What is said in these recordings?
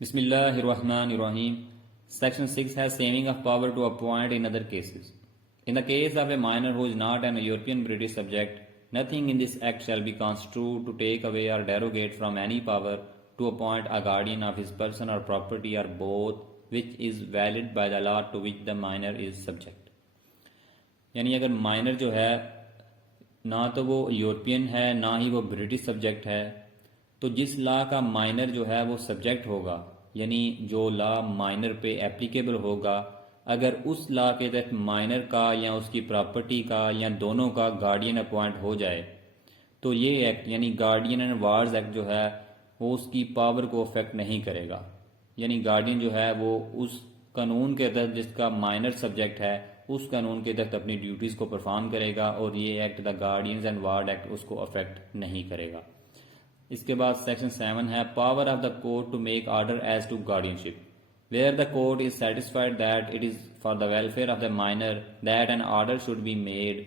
بسم اللہ الرحمن الرحیم. Section 6 has saving of power to appoint in other cases. In the case of a minor who is not an European British subject, nothing in this act shall be construed to take away or derogate from any power to appoint a guardian of his person or property or both, which is valid by the law to which the minor is subject. یعنی اگر minor جو ہے نہ تو وہ European ہے نہ ہی وہ برٹش سبجیکٹ ہے، تو جس لا کا مائنر جو ہے وہ سبجیکٹ ہوگا، یعنی جو لا مائنر پہ اپلیکیبل ہوگا، اگر اس لا کے تحت مائنر کا یا اس کی پراپرٹی کا یا دونوں کا گارڈین اپوائنٹ ہو جائے، تو یہ ایکٹ یعنی گارڈین اینڈ وارز ایکٹ جو ہے وہ اس کی پاور کو افیکٹ نہیں کرے گا. یعنی گارڈین جو ہے وہ اس قانون کے تحت جس کا مائنر سبجیکٹ ہے اس قانون کے تحت اپنی ڈیوٹیز کو پرفارم کرے گا، اور یہ act the guardians and ward act اس کو افیکٹ نہیں کرے گا. اس کے بعد سیکشن 7 ہے power of the court to make order as to guardianship where the court is satisfied that it is for the welfare of the minor that an order should be made.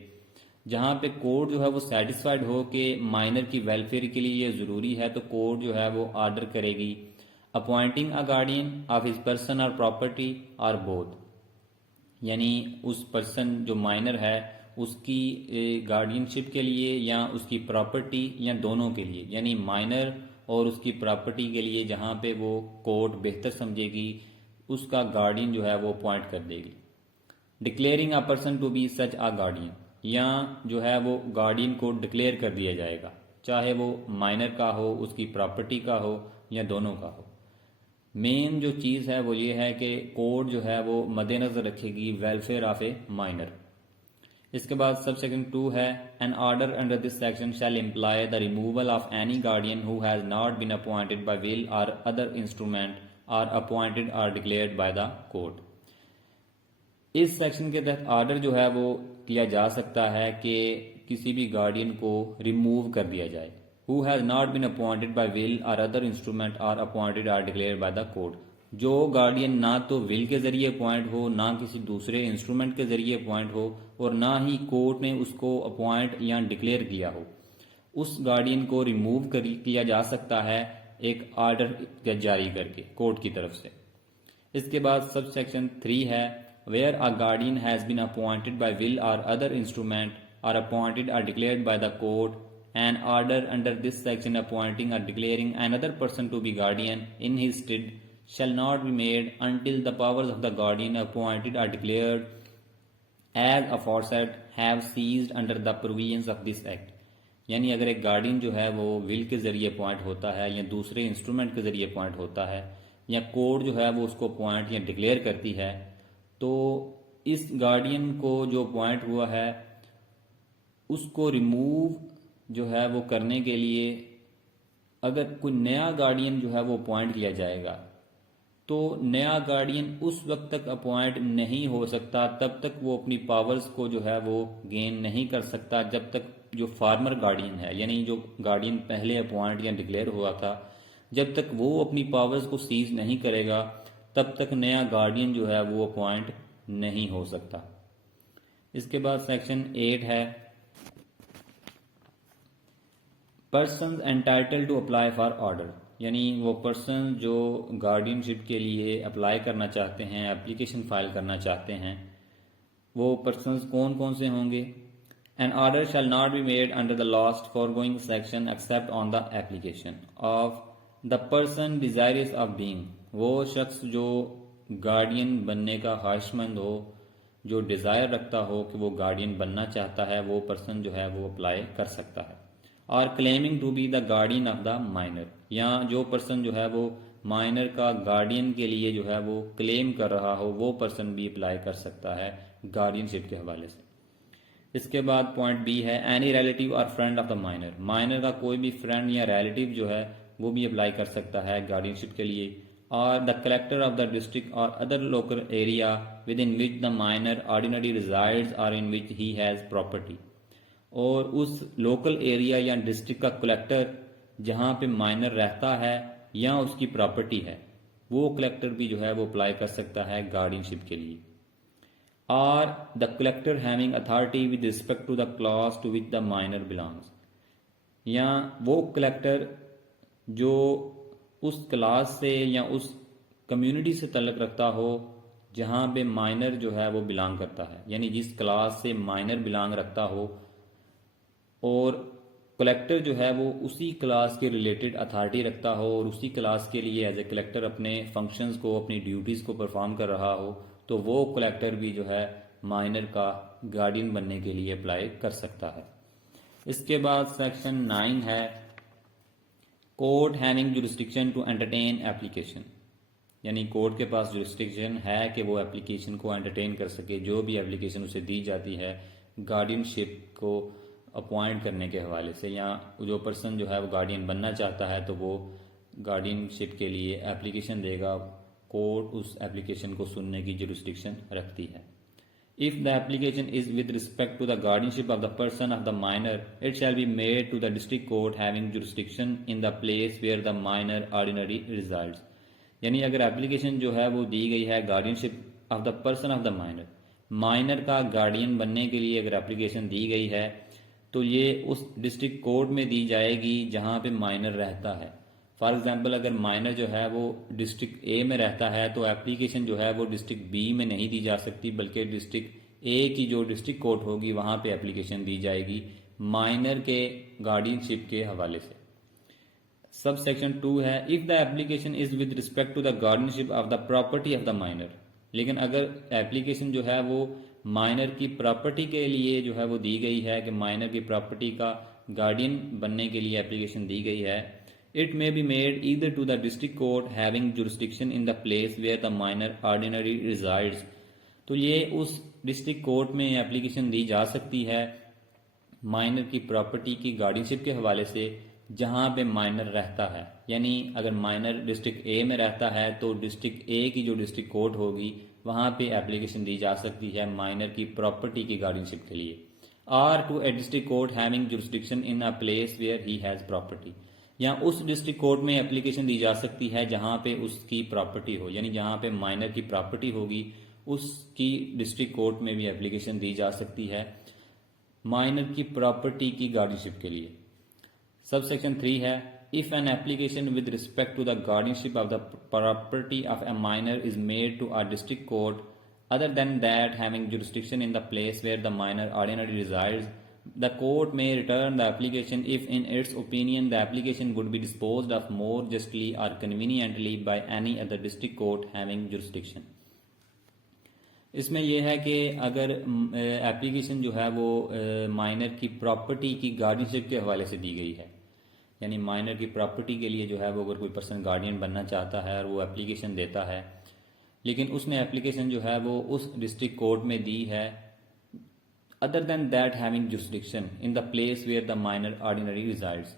جہاں پہ court جو ہے وہ satisfied ہو کہ minor کی welfare کے لیے یہ ضروری ہے، تو کورٹ جو ہے وہ آرڈر کرے گی appointing a guardian of his person or property اور بوتھ، یعنی اس پرسن جو مائنر ہے اس کی گارڈین شپ کے لیے یا اس کی پراپرٹی یا دونوں کے لیے، یعنی مائنر اور اس کی پراپرٹی کے لیے جہاں پہ وہ کورٹ بہتر سمجھے گی اس کا گارڈین جو ہے وہ اپوائنٹ کر دے گی. Declaring a person to be such a guardian, یا جو ہے وہ گارڈین کو ڈکلیئر کر دیا جائے گا، چاہے وہ مائنر کا ہو، اس کی پراپرٹی کا ہو یا دونوں کا ہو. مین جو چیز ہے وہ یہ ہے کہ کورٹ جو ہے وہ مد نظر رکھے گی ویلفیئر آف اے مائنر. اس کے بعد سب سیکشن 2 ہے an order under this section shall employ the removal of any guardian who has not been appointed by will or other instrument or appointed or declared by the court. اس section کے تحت order جو ہے وہ کیا جا سکتا ہے کہ کسی بھی گارڈین کو ریموو کر دیا جائے. who has not been appointed by will or other instrument or appointed or declared by the court. جو گارڈین نہ تو ول کے ذریعے اپوائنٹ ہو، نہ کسی دوسرے انسٹرومنٹ کے ذریعے اپوائنٹ ہو، اور نہ ہی کورٹ نے اس کو اپوائنٹ یا ڈکلیئر کیا ہو، اس گارڈین کو ریموو کیا جا سکتا ہے ایک آرڈر جاری کر کے کورٹ کی طرف سے. اس کے بعد سب سیکشن 3 ہے where a guardian has been appointed by will or other instrument or appointed or declared by the court. An order under this section appointing or declaring another person to be guardian in his stead shall not be made until the powers of the guardian appointed or declared as aforesaid have ceased under the provisions of this act. یعنی اگر ایک guardian جو ہے وہ ول کے ذریعے appoint ہوتا ہے یا دوسرے انسٹرومنٹ کے ذریعے اپوائنٹ ہوتا ہے یا کورٹ جو ہے وہ اس کو اپوائنٹ یا ڈکلیئر کرتی ہے، تو اس گارڈین کو جو اپوائنٹ ہوا ہے اس کو ریموو جو ہے وہ کرنے کے لیے اگر کوئی نیا گارڈین جو ہے وہ اپوائنٹ کیا جائے گا، تو نیا گارڈین اس وقت تک اپوائنٹ نہیں ہو سکتا، تب تک وہ اپنی پاورز کو جو ہے وہ گین نہیں کر سکتا، جب تک جو فارمر گارڈین ہے یعنی جو گارڈین پہلے اپوائنٹ یا ڈکلیئر ہوا تھا، جب تک وہ اپنی پاورز کو سیز نہیں کرے گا تب تک نیا گارڈین جو ہے وہ اپوائنٹ نہیں ہو سکتا. اس کے بعد سیکشن 8 ہے persons entitled to apply for order, یعنی وہ پرسن جو گارڈین شپ کے لیے اپلائی کرنا چاہتے ہیں، اپلیکیشن فائل کرنا چاہتے ہیں، وہ پرسنز کون کون سے ہوں گے. An order shall not be made under the last foregoing section except on the application of the person desirous of being. وہ شخص جو گارڈین بننے کا خواہش مند ہو، جو ڈیزائر رکھتا ہو کہ وہ گارڈین بننا چاہتا ہے، وہ پرسن جو ہے وہ اپلائی کر سکتا ہے. اور claiming to be the guardian of the minor, یا جو پرسن جو ہے وہ مائنر کا گارڈین کے لیے جو ہے وہ کلیم کر رہا ہو، وہ پرسن بھی اپلائی کر سکتا ہے گارڈین شپ کے حوالے سے. اس کے بعد پوائنٹ بی ہے اینی ریلیٹیو اور friend of the minor. Minor کا کوئی بھی فرینڈ یا ریلیٹیو جو ہے وہ بھی اپلائی کر سکتا ہے گارڈین شپ کے لیے. Or the collector of the district or other local area within which the minor ordinary resides or in which he has property. اور اس لوکل ایریا یا ڈسٹرکٹ کا کلیکٹر جہاں پہ مائنر رہتا ہے یا اس کی پراپرٹی ہے، وہ کلیکٹر بھی جو ہے وہ اپلائی کر سکتا ہے گارڈین شپ کے لیے. Or the collector having authority with respect to the class to which the minor belongs, یا وہ کلیکٹر جو اس کلاس سے یا اس کمیونٹی سے تعلق رکھتا ہو جہاں پہ مائنر جو ہے وہ بلانگ کرتا ہے، یعنی جس کلاس سے مائنر بلانگ رکھتا ہو، اور کلیکٹر جو ہے وہ اسی کلاس کے ریلیٹڈ اتھارٹی رکھتا ہو اور اسی کلاس کے لیے ایز اے کلیکٹر اپنے فنکشنز کو، اپنی ڈیوٹیز کو پرفارم کر رہا ہو، تو وہ کلیکٹر بھی جو ہے مائنر کا گارڈین بننے کے لیے اپلائی کر سکتا ہے۔ اس کے بعد سیکشن 9 ہے court having jurisdiction to entertain application, یعنی کورٹ کے پاس جورسڈکشن ہے کہ وہ اپلیکیشن کو انٹرٹین کر سکے، جو بھی اپلیکیشن اسے دی جاتی ہے گارڈین شپ کو اپوائنٹ کرنے کے حوالے سے، یا جو پرسن جو ہے وہ گارڈین بننا چاہتا ہے تو وہ گارڈین شپ کے لیے اپلیکیشن دے گا، کورٹ اس اپلیکیشن کو سننے کی جورسڈکشن رکھتی ہے۔ If the application is with respect to the guardianship of the person of the minor, it shall be made to the district court having jurisdiction in the place where the minor ordinarily resides. یعنی اگر application جو ہے وہ دی گئی ہے guardianship of the person of the minor کا guardian بننے کے لیے اگر اپلیکیشن دی گئی ہے تو یہ اس ڈسٹرکٹ کورٹ میں دی جائے گی جہاں پہ مائنر رہتا ہے۔ فار ایگزامپل اگر مائنر جو ہے وہ ڈسٹرکٹ اے میں رہتا ہے تو اپلیکیشن جو ہے وہ ڈسٹرکٹ بی میں نہیں دی جا سکتی، بلکہ ڈسٹرکٹ اے کی جو ڈسٹرکٹ کورٹ ہوگی وہاں پہ اپلیکیشن دی جائے گی مائنر کے گارڈین شپ کے حوالے سے۔ سب سیکشن 2 ہے if the application is with respect to the guardianship of the property of the minor, لیکن اگر اپلیکیشن جو ہے وہ مائنر کی پراپرٹی کے لیے جو ہے وہ دی گئی ہے کہ مائنر کی پراپرٹی کا گارڈین بننے کے لیے اپلیکیشن دی گئی ہے، it may be made either to the district court having jurisdiction in the place where the minor ordinarily resides، تو یہ اس ڈسٹرکٹ کورٹ میں اپلیکیشن دی جا سکتی ہے مائنر کی پراپرٹی کی گارڈینشپ کے حوالے سے جہاں پہ مائنر رہتا ہے، یعنی اگر مائنر ڈسٹرکٹ اے میں رہتا ہے تو ڈسٹرکٹ اے کی جو ڈسٹرکٹ کورٹ ہوگی وہاں پہ اپلیکیشن دی جا سکتی ہے مائنر کی پراپرٹی کی گارڈینشپ کے لیے، اور to a district court having jurisdiction in a place where he has property, یا اس ڈسٹرکٹ کورٹ میں اپلیکیشن دی جا سکتی ہے جہاں پہ اس کی پراپرٹی ہو، یعنی جہاں پہ مائنر کی پراپرٹی ہوگی اس کی ڈسٹرکٹ کورٹ میں بھی اپلیکیشن دی جا سکتی ہے مائنر کی پراپرٹی کی گارڈینشپ کے لیے۔ سب سیکشن 3 ہے if an application with respect to the guardianship of the property of a minor is made to a district court other than that having jurisdiction in the place where the minor ordinarily resides, the court may return the application if in its opinion the application would be disposed of more justly or conveniently by any other district court having jurisdiction۔ اس میں یہ ہے کہ اگر application جو ہے وہ minor کی property کی گارڈینشپ کے حوالے سے دی گئی ہے، یعنی مائنر کی پراپرٹی کے لیے جو ہے وہ اگر کوئی پرسن گارڈین بننا چاہتا ہے اور وہ اپلیکیشن دیتا ہے، لیکن اس نے اپلیکیشن جو ہے وہ اس ڈسٹرکٹ کورٹ میں دی ہے other than that having jurisdiction in the place where the minor ordinarily resides،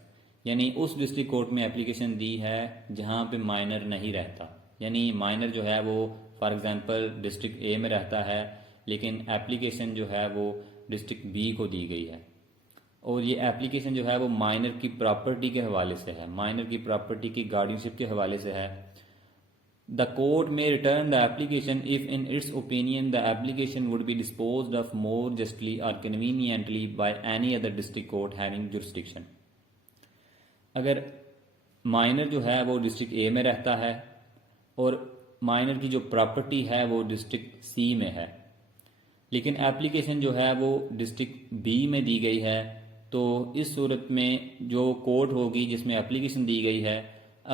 یعنی اس ڈسٹرکٹ کورٹ میں اپلیکیشن دی ہے جہاں پہ مائنر نہیں رہتا، یعنی مائنر جو ہے وہ فار ایگزامپل ڈسٹرکٹ اے میں رہتا ہے لیکن اپلیکیشن جو ہے وہ ڈسٹرکٹ بی کو دی گئی ہے، اور یہ اپلیکیشن جو ہے وہ مائنر کی پراپرٹی کے حوالے سے ہے، مائنر کی پراپرٹی کی گارڈینشپ کے حوالے سے ہے۔ The court may return the application if in its opinion the application would be disposed of more justly or conveniently by any other district court having jurisdiction۔ اگر مائنر جو ہے وہ ڈسٹرکٹ اے میں رہتا ہے اور مائنر کی جو پراپرٹی ہے وہ ڈسٹرکٹ سی میں ہے، لیکن اپلیکیشن جو ہے وہ ڈسٹرکٹ بی میں دی گئی ہے، تو اس صورت میں جو کورٹ ہوگی جس میں اپلیکیشن دی گئی ہے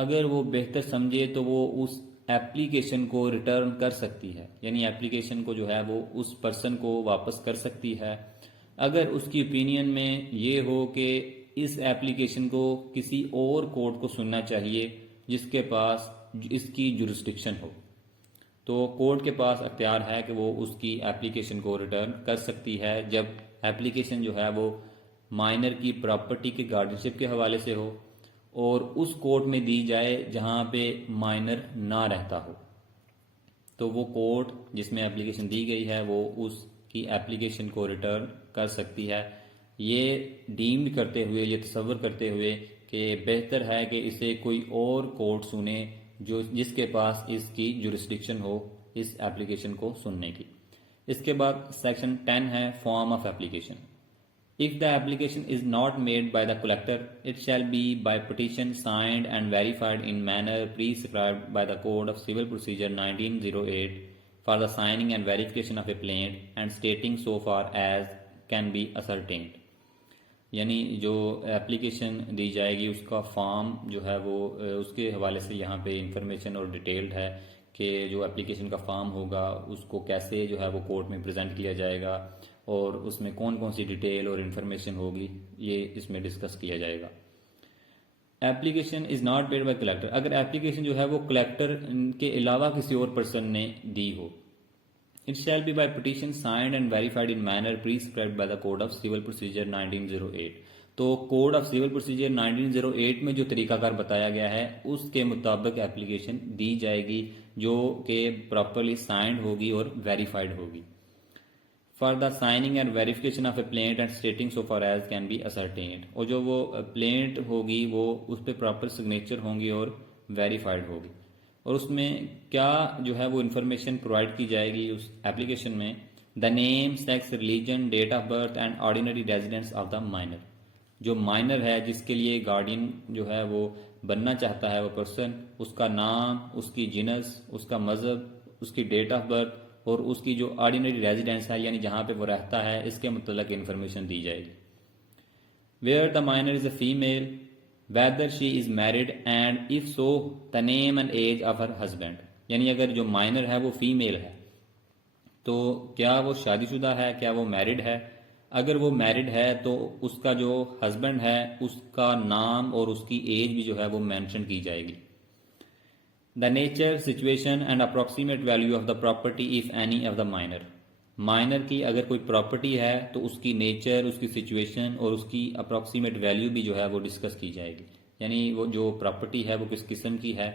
اگر وہ بہتر سمجھے تو وہ اس اپلیکیشن کو ریٹرن کر سکتی ہے، یعنی اپلیکیشن کو جو ہے وہ اس پرسن کو واپس کر سکتی ہے اگر اس کی اوپینین میں یہ ہو کہ اس اپلیکیشن کو کسی اور کورٹ کو سننا چاہیے جس کے پاس اس کی جورسڈکشن ہو، تو کورٹ کے پاس اختیار ہے کہ وہ اس کی اپلیکیشن کو ریٹرن کر سکتی ہے جب اپلیکیشن جو ہے وہ مائنر کی پراپرٹی کے گارڈینشپ کے حوالے سے ہو اور اس کورٹ میں دی جائے جہاں پہ مائنر نہ رہتا ہو، تو وہ کورٹ جس میں اپلیکیشن دی گئی ہے وہ اس کی اپلیکیشن کو ریٹرن کر سکتی ہے، یہ ڈیمڈ کرتے ہوئے، یہ تصور کرتے ہوئے کہ بہتر ہے کہ اسے کوئی اور کورٹ سنے جس کے پاس اس کی جورسڈکشن ہو اس اپلیکیشن کو سننے کی۔ اس کے بعد سیکشن 10 ہے form of application. If the application is not made by the collector, it shall be by petition signed and verified in manner prescribed by the Code of Civil Procedure 1908 for the signing and verification of a plaint and stating so far as can be ascertained. یعنی جو application دی جائے گی اس کا form جو ہے وہ اس کے حوالے سے یہاں پہ انفارمیشن اور ڈیٹیلڈ ہے کہ جو اپلیکیشن کا فارم ہوگا اس کو کیسے جو ہے وہ کورٹ میں پریزنٹ کیا جائے گا اور اس میں کون کون سی ڈیٹیل اور انفارمیشن ہوگی، یہ اس میں ڈسکس کیا جائے گا. Application is not paid by collector, اگر ایپلیکیشن جو ہے وہ کلیکٹر کے علاوہ کسی اور پرسن نے دی ہو. It shall be by petition signed and verified in manner prescribed by the Code of Civil Procedure 1908. تو کوڈ آف سول پروسیجر 1908 میں جو طریقہ کار بتایا گیا ہے اس کے مطابق اپلیکیشن دی جائے گی جو کہ پراپرلی سائنڈ ہوگی اور ویریفائڈ ہوگی. For the signing and verification of a plaint and stating so far as can be ascertained, اور جو وہ پلینٹ ہوگی وہ اس پہ پراپر سگنیچر ہوں گی اور ویریفائڈ ہوگی. اور اس میں کیا جو ہے وہ انفارمیشن پرووائڈ کی جائے گی اس ایپلیکیشن میں؟ The name, sex, religion, date of birth and ordinary residence of the minor. جو مائنر ہے جس کے لیے گارڈین جو ہے وہ بننا چاہتا ہے وہ پرسن، اس کا نام، اس کی جنس، اس کا مذہب، اس کی ڈیٹ آف برتھ اور اس کی جو آرڈینری ریزیڈنس ہے یعنی جہاں پہ وہ رہتا ہے اس کے متعلق انفارمیشن دی جائے گی. Where the minor is a female, whether she is married and if so the name and age of her husband. یعنی اگر جو مائنر ہے وہ فیمیل ہے تو کیا وہ شادی شدہ ہے، کیا وہ میرڈ ہے؟ اگر وہ میرڈ ہے تو اس کا جو ہسبینڈ ہے اس کا نام اور اس کی ایج بھی جو ہے وہ مینشن کی جائے گی. The nature, situation and approximate value of the property if any of the minor. Minor کی اگر کوئی پراپرٹی ہے تو اس کی نیچر، اس کی سچویشن اور اس کی اپروکسیمیٹ ویلیو بھی جو ہے وہ ڈسکس کی جائے گی. یعنی وہ جو پراپرٹی ہے وہ کس قسم کی ہے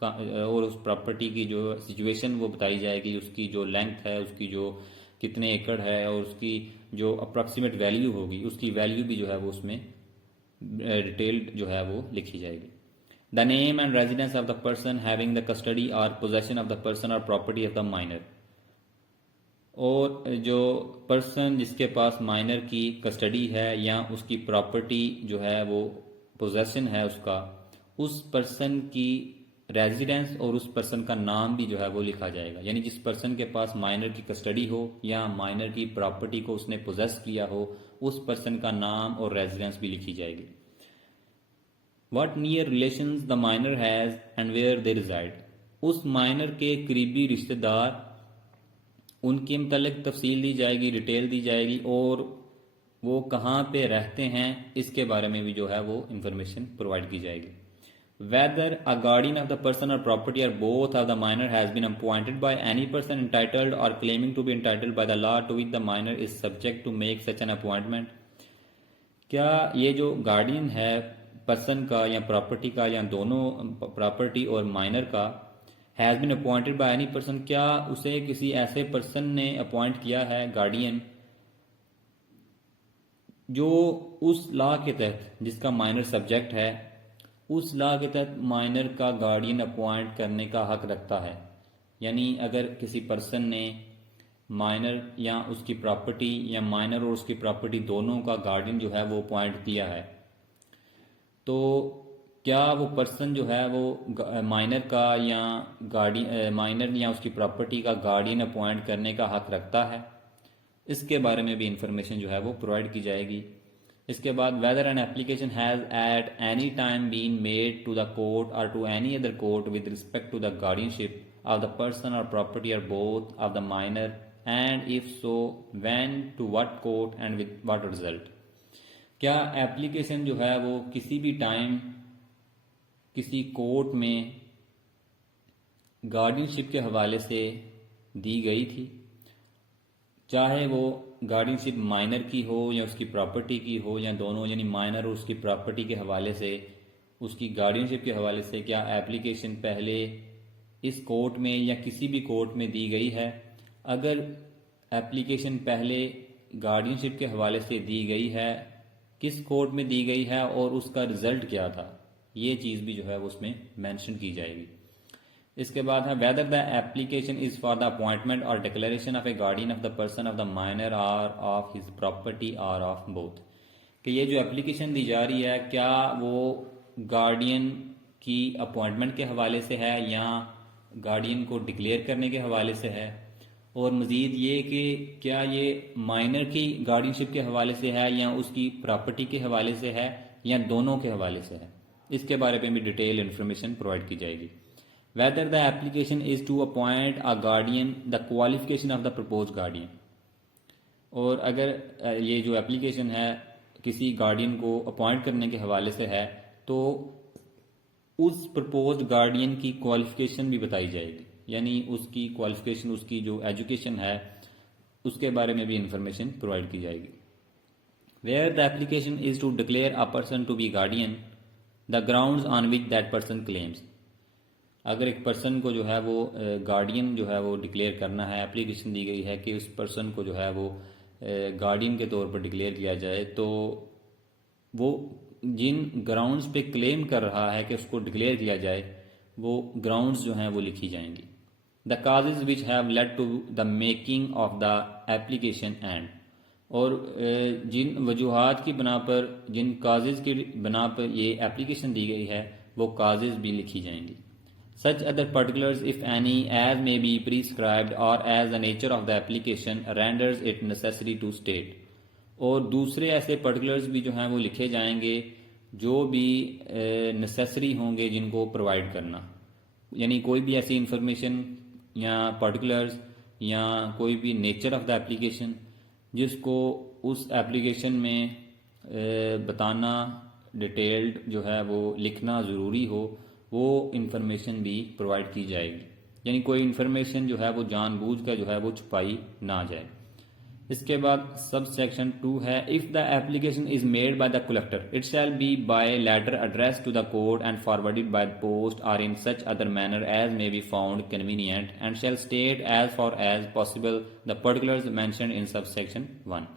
اور اس پراپرٹی کی جو سچویشن وہ بتائی جائے گی، اس کی جو لینتھ ہے، اس کی جو کتنے ایکڑ ہے اور اس کی جو اپروکسیمیٹ ویلیو ہوگی اس کی ویلیو بھی جو ہے وہ اس میں ڈیٹیلڈ جو ہے وہ لکھی جائے گی. The name and residence of the person having the custody or possession of the person or property of the minor. اور جو پرسن جس کے پاس مائنر کی کسٹڈی ہے یا اس کی پراپرٹی جو ہے وہ پوزیشن ہے اس کا، اس پرسن کی ریزیڈنس اور اس پرسن کا نام بھی جو ہے وہ لکھا جائے گا. یعنی جس پرسن کے پاس مائنر کی کسٹڈی ہو یا مائنر کی پراپرٹی کو اس نے پوزیس کیا ہو اس پرسن کا نام اور ریزیڈنس بھی لکھی جائے گی. What near relations the minor has and where they reside. اس مائنر کے قریبی رشتہ دار، ان کے متعلق تفصیل دی جائے گی، ڈیٹیل دی جائے گی اور وہ کہاں پہ رہتے ہیں اس کے بارے میں بھی جو ہے وہ انفارمیشن پرووائڈ کی جائے گی. Weather a guardian of the person or property or both of the minor has been appointed by any person entitled or claiming to be entitled by the law to which the minor is subject to make such an appointment. کیا یہ جو guardian ہے person کا یا property کا یا دونوں property اور مائنر کا has been appointed by any person، کیا اسے کسی ایسے پرسن نے اپوائنٹ کیا ہے گارڈین جو اس لا کے تحت جس کا مائنر سبجیکٹ ہے اس لا کے تحت مائنر کا گارڈین اپوائنٹ کرنے کا حق رکھتا ہے. یعنی اگر کسی پرسن نے مائنر یا اس کی پراپرٹی یا مائنر اور اس کی پراپرٹی دونوں کا گارڈین جو ہے وہ اپوائنٹ کیا ہے تو کیا وہ پرسن جو ہے وہ مائنر کا یا مائنر یا اس کی پراپرٹی کا گارڈین اپوائنٹ کرنے کا حق رکھتا ہے؟ اس کے بارے میں بھی انفارمیشن جو ہے وہ پرووائڈ کی جائے گی. اس کے بعد whether an application has at any time been made to the court or to any other court with respect to the guardianship of the person or property or both of the minor, and if so when, to what court and with what result. کیا application جو ہے وہ کسی بھی time کسی court میں گارڈینشپ کے حوالے سے دی گئی تھی، چاہے وہ گارڈینشپ مائنر کی ہو یا اس کی پراپرٹی کی ہو یا دونوں، یعنی مائنر اور اس کی پراپرٹی کے حوالے سے، اس کی گارڈینشپ کے حوالے سے کیا ایپلیکیشن پہلے اس کورٹ میں یا کسی بھی کورٹ میں دی گئی ہے؟ اگر ایپلیکیشن پہلے گارڈینشپ کے حوالے سے دی گئی ہے کس کورٹ میں دی گئی ہے اور اس کا رزلٹ کیا تھا، یہ چیز بھی جو ہے وہ اس میں مینشن کی جائے گی. اس کے بعد ہے whether the application is for the appointment or declaration of a guardian of the person of the minor or of his property or of both. کہ یہ جو اپلیکیشن دی جا رہی ہے کیا وہ گارڈین کی اپوائنٹمنٹ کے حوالے سے ہے یا گارڈین کو ڈکلیئر کرنے کے حوالے سے ہے، اور مزید یہ کہ کیا یہ مائنر کی گارڈین شپ کے حوالے سے ہے یا اس کی پراپرٹی کے حوالے سے ہے یا دونوں کے حوالے سے ہے. اس کے بارے میں بھی ڈیٹیل انفارمیشن پرووائڈ کی جائے گی. whether the application is to appoint a guardian, the qualification of the proposed guardian. اور اگر یہ جو اپلیکیشن ہے کسی گارڈین کو اپوائنٹ کرنے کے حوالے سے ہے تو اس پرپوزڈ گارڈین کی کوالیفیکیشن بھی بتائی جائے گی، یعنی اس کی کوالیفیکیشن، اس کی جو ایجوکیشن ہے اس کے بارے میں بھی انفارمیشن پرووائڈ کی جائے گی. where the application is to declare a person to be guardian, the grounds on which that person claims. اگر ایک پرسن کو جو ہے وہ گارڈین جو ہے وہ ڈکلیئر کرنا ہے، اپلیکیشن دی گئی ہے کہ اس پرسن کو جو ہے وہ گارڈین کے طور پر ڈکلیئر کیا جائے، تو وہ جن گراؤنڈز پہ کلیم کر رہا ہے کہ اس کو ڈکلیئر کیا جائے وہ گراؤنڈز جو ہیں وہ لکھی جائیں گی. The causes which have led to the making of the application and, اور جن وجوہات کی بنا پر، جن کازز کی بنا پر یہ ایپلیکیشن دی گئی ہے وہ کازز بھی لکھی جائیں گی. Such other particulars, if any, as may be prescribed or as the nature of the application renders it necessary to state. اور دوسرے ایسے پرٹیکولرز بھی جو ہیں وہ لکھے جائیں گے جو بھی نیسیسری ہوں گے جن کو پرووائڈ کرنا، یعنی کوئی بھی ایسی انفارمیشن یا پرٹیکولرز یا کوئی بھی نیچر آف دا اپلیکیشن جس کو اس ایپلیکیشن میں بتانا، ڈیٹیلڈ جو ہے وہ لکھنا ضروری ہو، وہ انفارمیشن بھی پرووائڈ کی جائے گی. یعنی کوئی انفارمیشن جو ہے وہ جان بوجھ کر جو ہے وہ چھپائی نہ جائے. اس کے بعد سب سیکشن 2 ہے if the application is made by the collector it shall be by letter addressed to the court and forwarded by post or in such other manner as may be found convenient and shall state as far as possible the particulars mentioned in subsection 1.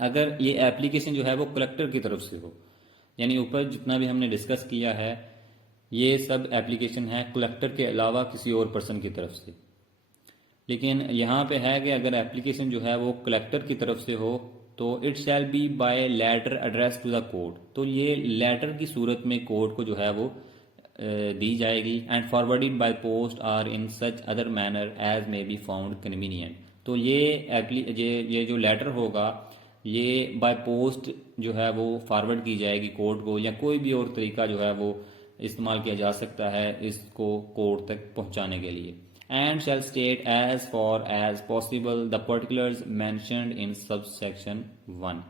اگر یہ application جو ہے وہ collector کی طرف سے ہو، یعنی اوپر جتنا بھی ہم نے ڈسکس کیا ہے یہ سب ایپلیکیشن ہے کلیکٹر کے علاوہ کسی اور پرسن کی طرف سے، لیکن یہاں پہ ہے کہ اگر ایپلیکیشن جو ہے وہ کلیکٹر کی طرف سے ہو تو it shall be by letter address to the court, تو یہ لیٹر کی صورت میں کورٹ کو جو ہے وہ دی جائے گی. And forwarded by post or in such other manner as may be found convenient, تو یہ جو لیٹر ہوگا یہ بائی پوسٹ جو ہے وہ فارورڈ کی جائے گی کورٹ کو، یا کوئی بھی اور طریقہ جو ہے وہ استعمال کیا جا سکتا ہے اس کو کورٹ تک پہنچانے کے لیے. And shall state as far as possible the particulars mentioned in sub section 1،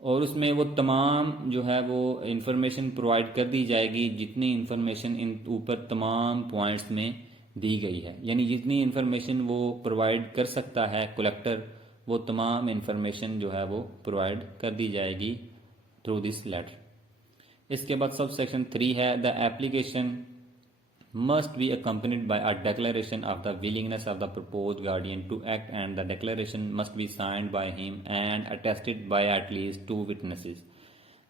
اور اس میں وہ تمام جو ہے وہ انفارمیشن پرووائڈ کر دی جائے گی جتنی انفارمیشن ان اوپر تمام پوائنٹس میں دی گئی ہے. یعنی جتنی انفارمیشن وہ پرووائڈ کر سکتا ہے کلیکٹر، وہ تمام انفارمیشن جو ہے وہ پرووائڈ کر دی جائے گی تھرو دس لیٹر. اس کے بعد سب سیکشن 3 ہے the application must be accompanied by a declaration of the willingness of the proposed guardian to act and the declaration must be signed by him and attested by at least 2 witnesses.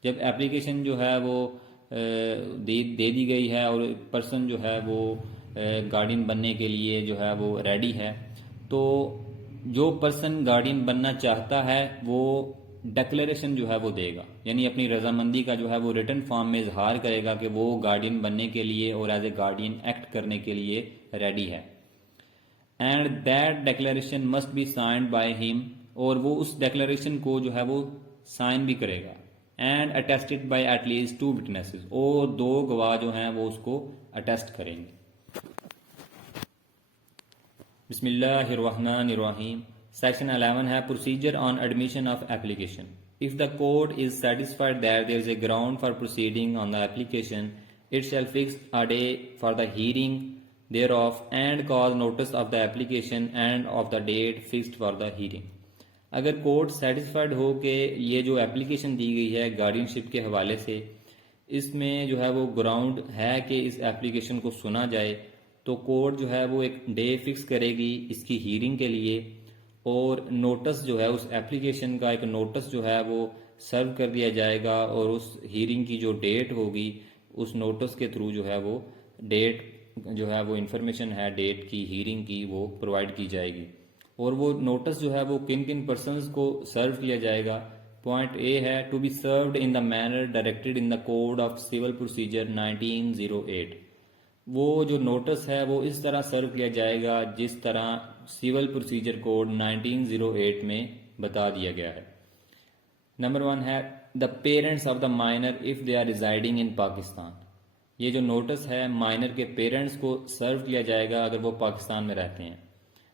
جب application جو ہے وہ دے دی گئی ہے اور person جو ہے وہ گارڈین بننے کے لیے جو ہے وہ ریڈی ہے، تو جو پرسن گارڈین بننا چاہتا ہے وہ ڈیکلیریشن جو ہے وہ دے گا، یعنی اپنی رضامندی کا جو ہے وہ ریٹن فارم میں اظہار کرے گا کہ وہ گارڈین بننے کے لیے اور ایز اے گارڈین ایکٹ کرنے کے لیے ریڈی ہے. And that declaration must be signed by him, اور وہ اس ڈیکلیریشن کو جو ہے وہ سائن بھی کرے گا. And attested by at least 2 witnesses, اور 2 گواہ جو ہیں وہ اس کو اٹیسٹ کریں گے. بسم اللہ الرحمن الرحیم. Section 11 ہے procedure on admission of application. If the court is satisfied that there is a ground for proceeding on the application, it shall fix a day for the hearing thereof and cause notice of the application and of the date fixed for the hearing. اگر court satisfied ہو کہ یہ جو application دی گئی ہے guardian شپ کے حوالے سے اس میں جو ہے وہ گراؤنڈ ہے کہ اس اپلیکیشن کو سنا جائے، تو کورٹ جو ہے وہ ایک ڈے فکس کرے گی اس کی ہیرنگ کے لیے، اور نوٹس جو ہے اس ایپلیکیشن کا ایک نوٹس جو ہے وہ سرو کر دیا جائے گا، اور اس ہیرنگ کی جو ڈیٹ ہوگی اس نوٹس کے تھرو جو ہے وہ ڈیٹ جو ہے وہ انفارمیشن ہے ڈیٹ کی ہیئرنگ کی وہ پرووائڈ کی جائے گی. اور وہ نوٹس جو ہے وہ کن کن پرسنز کو سرو کیا جائے گا. پوائنٹ اے ہے to be served in the manner directed in the code of civil procedure 1908. وہ جو نوٹس ہے وہ اس طرح سرو کیا جائے گا جس طرح سول پروسیجر کوڈ 1908 میں بتا دیا گیا ہے. نمبر 1 ہے the parents of the minor if they are residing in Pakistan. یہ جو نوٹس ہے مائنر کے پیرنٹس کو سرو کیا جائے گا اگر وہ پاکستان میں رہتے ہیں.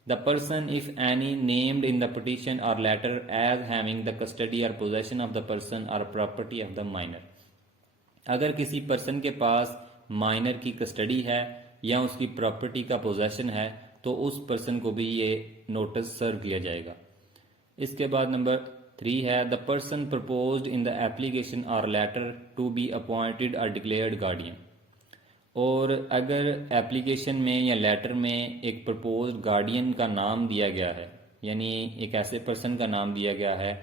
The person if any named in the petition or letter as having the custody or possession of the person or property of the minor. اگر کسی پرسن کے پاس مائنر کی کسٹڈی ہے یا اس کی پراپرٹی کا پوزیشن ہے تو اس پرسن کو بھی یہ نوٹس سرو کیا جائے گا. اس کے بعد نمبر 3 ہے the person proposed in the application اور letter to be appointed or declared guardian. اور اگر ایپلیکیشن میں یا لیٹر میں ایک پرپوزڈ گارڈین کا نام دیا گیا ہے یعنی ایک ایسے پرسن کا نام دیا گیا ہے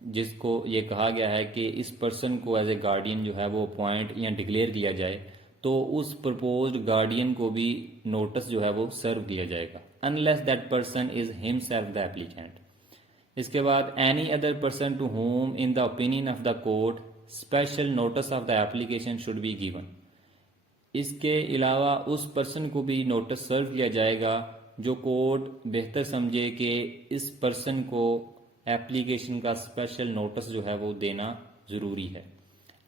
جس کو یہ کہا گیا ہے کہ اس پرسن کو ایز اے گارڈین جو ہے وہ اپوائنٹ یا ڈکلیئر کیا جائے تو اس پرپوزڈ گارڈین کو بھی نوٹس جو ہے وہ سرو کیا جائے گا unless that person is himself the applicant. اس کے بعد any other person to whom in the opinion of the court special notice of the application should be given. اس کے علاوہ اس پرسن کو بھی نوٹس سرو کیا جائے گا جو کورٹ بہتر سمجھے کہ اس پرسن کو ایپلیکیشن کا اسپیشل نوٹس جو ہے وہ دینا ضروری ہے.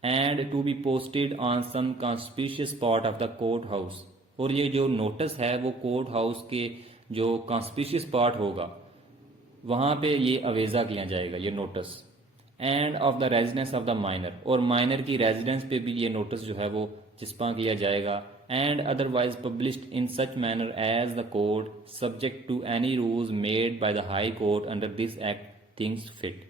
And to be posted on some conspicuous part of the court house. اور یہ جو نوٹس ہے وہ کورٹ ہاؤس کے جو کانسپیشیس پارٹ ہوگا وہاں پہ یہ اویزا کیا جائے گا یہ notice. And of the residence of the minor. اور مائنر کی ریزیڈنس پہ بھی یہ نوٹس جو ہے وہ چسپاں کیا جائے گا. And otherwise published in such manner as the court subject to any rules made by the high court under this act thinks fit.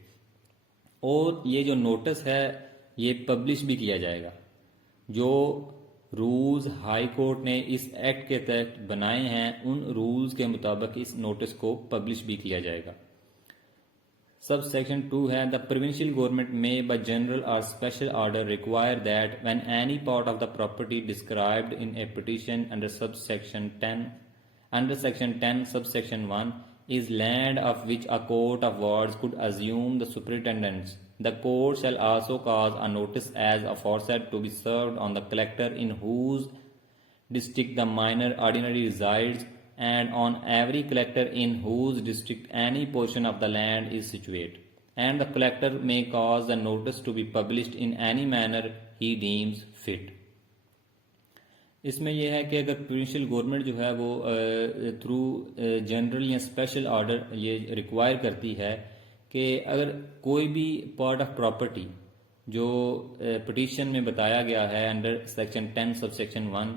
اور یہ جو نوٹس ہے یہ پبلش بھی کیا جائے گا. جو رولز ہائی کورٹ نے اس ایکٹ کے تحت بنائے ہیں ان رولز کے مطابق اس نوٹس کو پبلش بھی کیا جائے گا. سب سیکشن 2 ہے دا پروونشل گورنمنٹ میں by general or special order require that when any part of the property described in a petition under section 10 sub section 1 is land of which a court of wards could assume the superintendence. The court shall also cause a notice as aforesaid to be served on the collector in whose district the minor ordinarily resides and on every collector in whose district any portion of the land is situate. And the collector may cause the notice to be published in any manner he deems fit. اس میں یہ ہے کہ اگر provincial government جو ہے وہ through general یا special order یہ ریکوائر کرتی ہے کہ اگر کوئی بھی پارٹ آف پراپرٹی جو پٹیشن میں بتایا گیا ہے انڈر سیکشن 10 سب سیکشن 1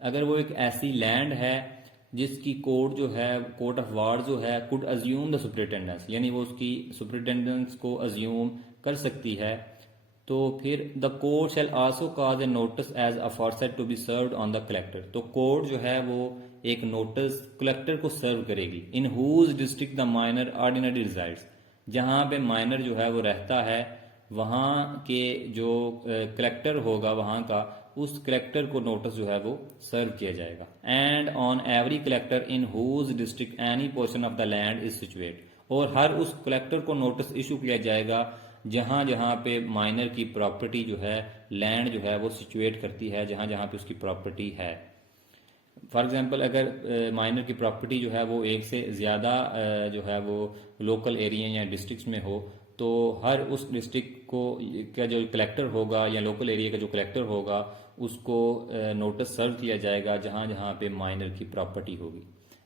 اگر وہ ایک ایسی لینڈ ہے جس کی کورٹ جو ہے کورٹ آف وارڈ جو ہے کوڈ ازیوم دا سپرنٹینڈنس یعنی وہ اس کی سپرنٹینڈنس کو ازیوم کر سکتی ہے تو پھر the court shall also cause a notice as aforesaid to be served on the collector. تو کورٹ جو ہے وہ ایک نوٹس کلیکٹر کو سرو کرے گی in whose district the minor ordinary resides. جہاں پہ مائنر جو ہے وہ رہتا ہے وہاں کے جو کلیکٹر ہوگا وہاں کا اس کلیکٹر کو نوٹس جو ہے وہ سرو کیا جائے گا. And on every collector in whose district any portion of the land is situate. اور ہر اس کلیکٹر کو نوٹس ایشو کیا جائے گا جہاں جہاں پہ مائنر کی پراپرٹی جو ہے لینڈ جو ہے وہ سچویٹ کرتی ہے جہاں جہاں پہ اس کی پراپرٹی ہے. فار ایگزامپل اگر مائنر کی پراپرٹی جو ہے وہ ایک سے زیادہ جو ہے وہ لوکل ایریا یا ڈسٹرکٹس میں ہو تو ہر اس ڈسٹرکٹ کو کا جو کلیکٹر ہوگا یا لوکل ایریا کا جو کلیکٹر ہوگا اس کو نوٹس سرو کیا جائے گا جہاں جہاں پہ مائنر کی پراپرٹی ہوگی.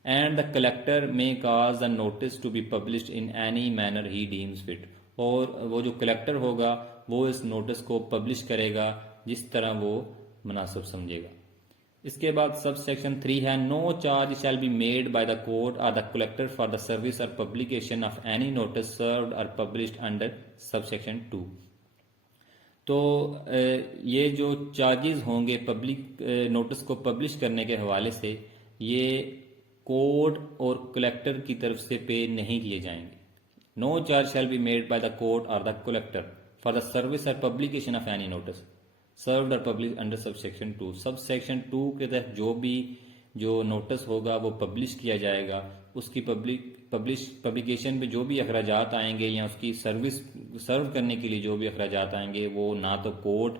And the collector may cause the notice to be published in any manner he deems fit. اور وہ جو کلیکٹر ہوگا وہ اس نوٹس کو پبلش کرے گا جس طرح وہ مناسب سمجھے گا. اس کے بعد سب سیکشن 3 ہے no charge shall be made by the court or the collector for the service or publication of any notice served or published under sub section 2. تو یہ جو چارجز ہوں گے پبلک نوٹس کو پبلش کرنے کے حوالے سے یہ کورٹ اور کلیکٹر کی طرف سے پے نہیں کیے جائیں گے. No charge shall be made by the court or the collector for the service or publication of any notice. served or published under subsection 2. subsection 2 کے تحت جو نوٹس ہوگا وہ پبلش کیا جائے گا. اس کی پبلیکیشن پہ جو بھی اخراجات آئیں گے یا اس کی سرو کرنے کے لیے جو بھی اخراجات آئیں گے وہ نہ تو کورٹ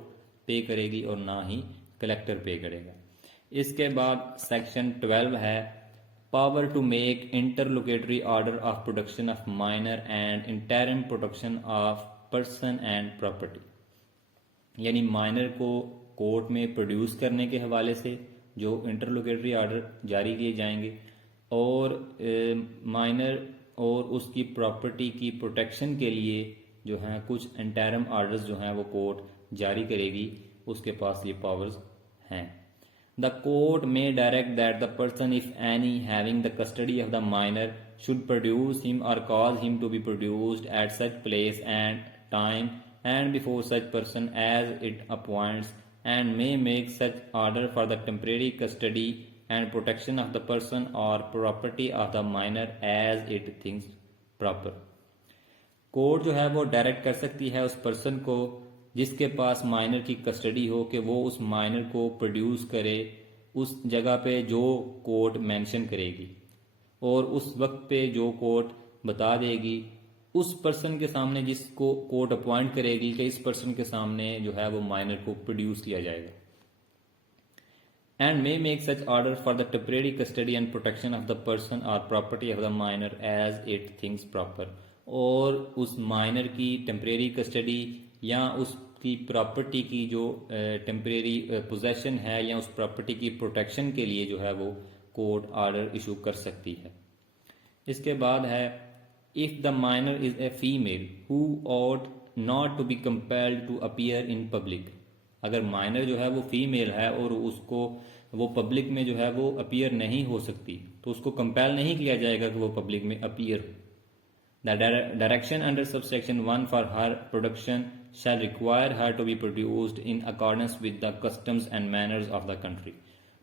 پے کرے گی اور نہ ہی کلیکٹر پے کرے گا. اس کے بعد سیکشن 12 ہے power to make interlocutory order of protection of minor and interim protection of person and property. یعنی مائنر کو کورٹ میں پروڈیوس کرنے کے حوالے سے جو انٹرلوکیٹری آرڈر جاری کیے جائیں گے اور مائنر اور اس کی پراپرٹی کی پروٹیکشن کے لیے جو ہیں کچھ انٹرم آرڈرز جو ہیں وہ کورٹ جاری کرے گی. اس کے پاس یہ پاورز ہیں. The court may direct that the person, if any, having the custody of the minor should produce him or cause him to be produced at such place and time and before such person as it appoints, and may make such order for the temporary custody and protection of the person or property of the minor as it thinks proper. Court جو ہے وہ direct کر سکتی ہے اس person کو جس کے پاس minor کی کسٹڈی ہو کہ وہ اس مائنر کو پروڈیوس کرے اس جگہ پہ جو کورٹ مینشن کرے گی اور اس وقت پہ جو کورٹ بتا دے گی اس پرسن کے سامنے جس کو کورٹ اپوائنٹ کرے گی کہ اس پرسن کے سامنے جو ہے وہ مائنر کو پروڈیوس کیا جائے گا. And may make such order for the temporary custody and protection of the person or property of the minor as it thinks proper. اور اس مائنر کی ٹیمپریری کسٹڈی یا اس کی پراپرٹی کی جو ٹیمپریری پوزیشن ہے یا اس پراپرٹی کی پروٹیکشن کے لیے جو ہے وہ کورٹ آرڈر ایشو کر سکتی ہے. اس کے بعد ہے if the minor is a female who ought not to be compelled to appear in public. اگر مائنر جو ہے وہ فیمیل ہے اور اس کو وہ پبلک میں جو ہے وہ اپیئر نہیں ہو سکتی تو اس کو کمپیل نہیں کیا جائے گا کہ وہ پبلک میں appear who. The direction under subsection 1 for her production shall require her to be produced in accordance with the customs and manners of the country.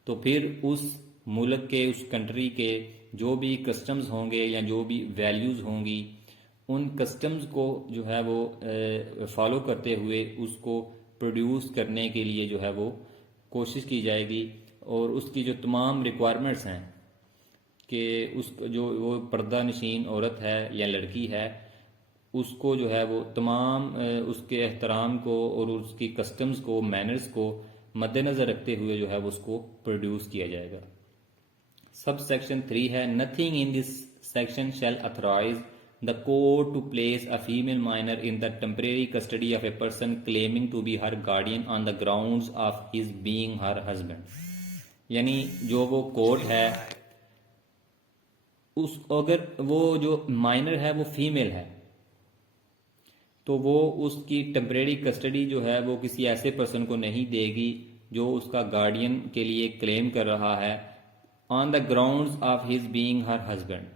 تو پھر اس ملک کے اس کنٹری کے جو بھی کسٹمز ہوں گے یا جو بھی ویلیوز ہوں گی ان کسٹمز کو جو ہے وہ فالو کرتے ہوئے اس کو پروڈیوس کرنے کے لیے جو ہے وہ کوشش کی جائے گی. اور اس کی جو تمام ریکوائرمنٹس ہیں کہ اس جو وہ پردہ نشین عورت ہے یا لڑکی ہے اس کو جو ہے وہ تمام اس کے احترام کو اور اس کی کسٹمز کو مینرز کو مد نظر رکھتے ہوئے جو ہے وہ اس کو پروڈیوس کیا جائے گا. سب سیکشن 3 ہے nothing in this section shell authorise the court to place a female minor in the temporary custody of a person claiming to be her guardian on the grounds of his being her husband. یعنی جو وہ court ہے اس اگر وہ جو minor ہے وہ female ہے تو وہ اس کی ٹیمپریری کسٹڈی جو ہے وہ کسی ایسے پرسن کو نہیں دے گی جو اس کا گارڈین کے لیے کلیم کر رہا ہے on the grounds of his being her husband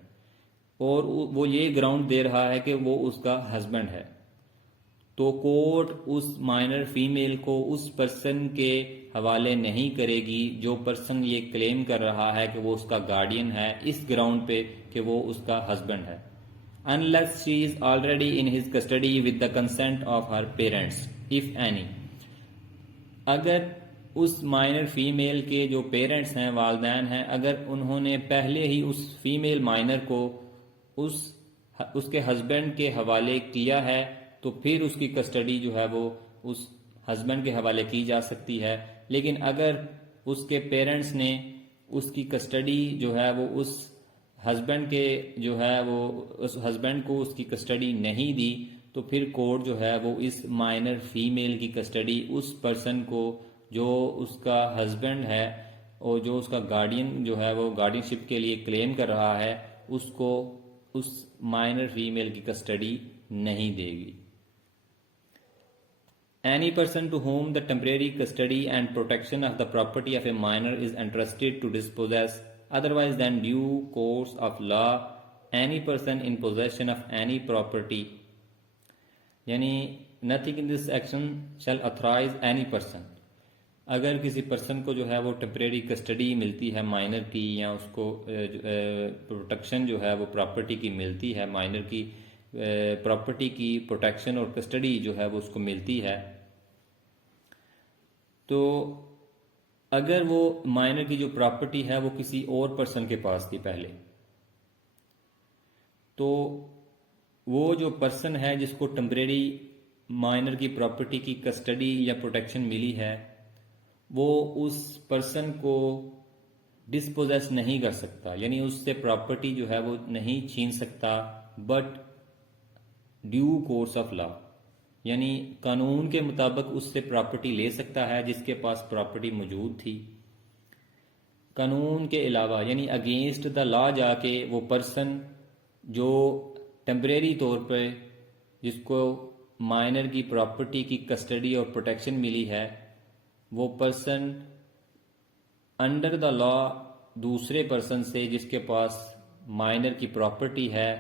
اور وہ یہ گراؤنڈ دے رہا ہے کہ وہ اس کا ہسبینڈ ہے. تو کورٹ اس مائنر فیمیل کو اس پرسن کے حوالے نہیں کرے گی جو پرسن یہ کلیم کر رہا ہے کہ وہ اس کا گارڈین ہے اس گراؤنڈ پہ کہ وہ اس کا ہسبینڈ ہے unless she is already in his custody with the consent of her parents if any. اگر اس مائنر فیمیل کے جو پیرنٹس ہیں والدین ہیں اگر انہوں نے پہلے ہی اس فیمیل مائنر کو اس کے ہسبینڈ کے حوالے کیا ہے تو پھر اس کی کسٹڈی جو ہے وہ اس ہسبینڈ کے حوالے کی جا سکتی ہے. لیکن اگر اس کے پیرنٹس نے اس کی کسٹڈی جو ہے وہ اس ہسبینڈ کے جو ہے وہ اس ہسبینڈ کو اس کی کسٹڈی نہیں دی تو پھر کورٹ جو ہے وہ اس مائنر فیمیل کی کسٹڈی اس پرسن کو جو اس کا ہسبینڈ ہے اور جو اس کا گارڈین جو ہے وہ گارڈین شپ کے لیے کلیم کر رہا ہے اس کو اس مائنر فیمیل کی کسٹڈی نہیں دے گی. Any person to whom the temporary custody and protection of the property of a minor is entrusted to dispossess otherwise than due course of law any person in possession of any property. یعنی nothing in this action shall authorize any person. اگر کسی person کو جو ہے وہ temporary custody ملتی ہے minor کی یا اس کو پروٹیکشن جو ہے وہ پراپرٹی کی ملتی ہے مائنر کی پراپرٹی کی پروٹیکشن اور کسٹڈی جو ہے وہ اس کو ملتی ہے تو اگر وہ مائنر کی جو پراپرٹی ہے وہ کسی اور پرسن کے پاس تھی پہلے، تو وہ جو پرسن ہے جس کو ٹمپریری مائنر کی پراپرٹی کی کسٹڈی یا پروٹیکشن ملی ہے، وہ اس پرسن کو ڈسپوزیس نہیں کر سکتا، یعنی اس سے پراپرٹی جو ہے وہ نہیں چھین سکتا، but due course of law, یعنی قانون کے مطابق اس سے پراپرٹی لے سکتا ہے جس کے پاس پراپرٹی موجود تھی۔ قانون کے علاوہ یعنی اگینسٹ دا لا جا کے وہ پرسن جو ٹیمپریری طور پہ جس کو مائنر کی پراپرٹی کی کسٹڈی اور پروٹیکشن ملی ہے، وہ پرسن انڈر دا لا دوسرے پرسن سے جس کے پاس مائنر کی پراپرٹی ہے،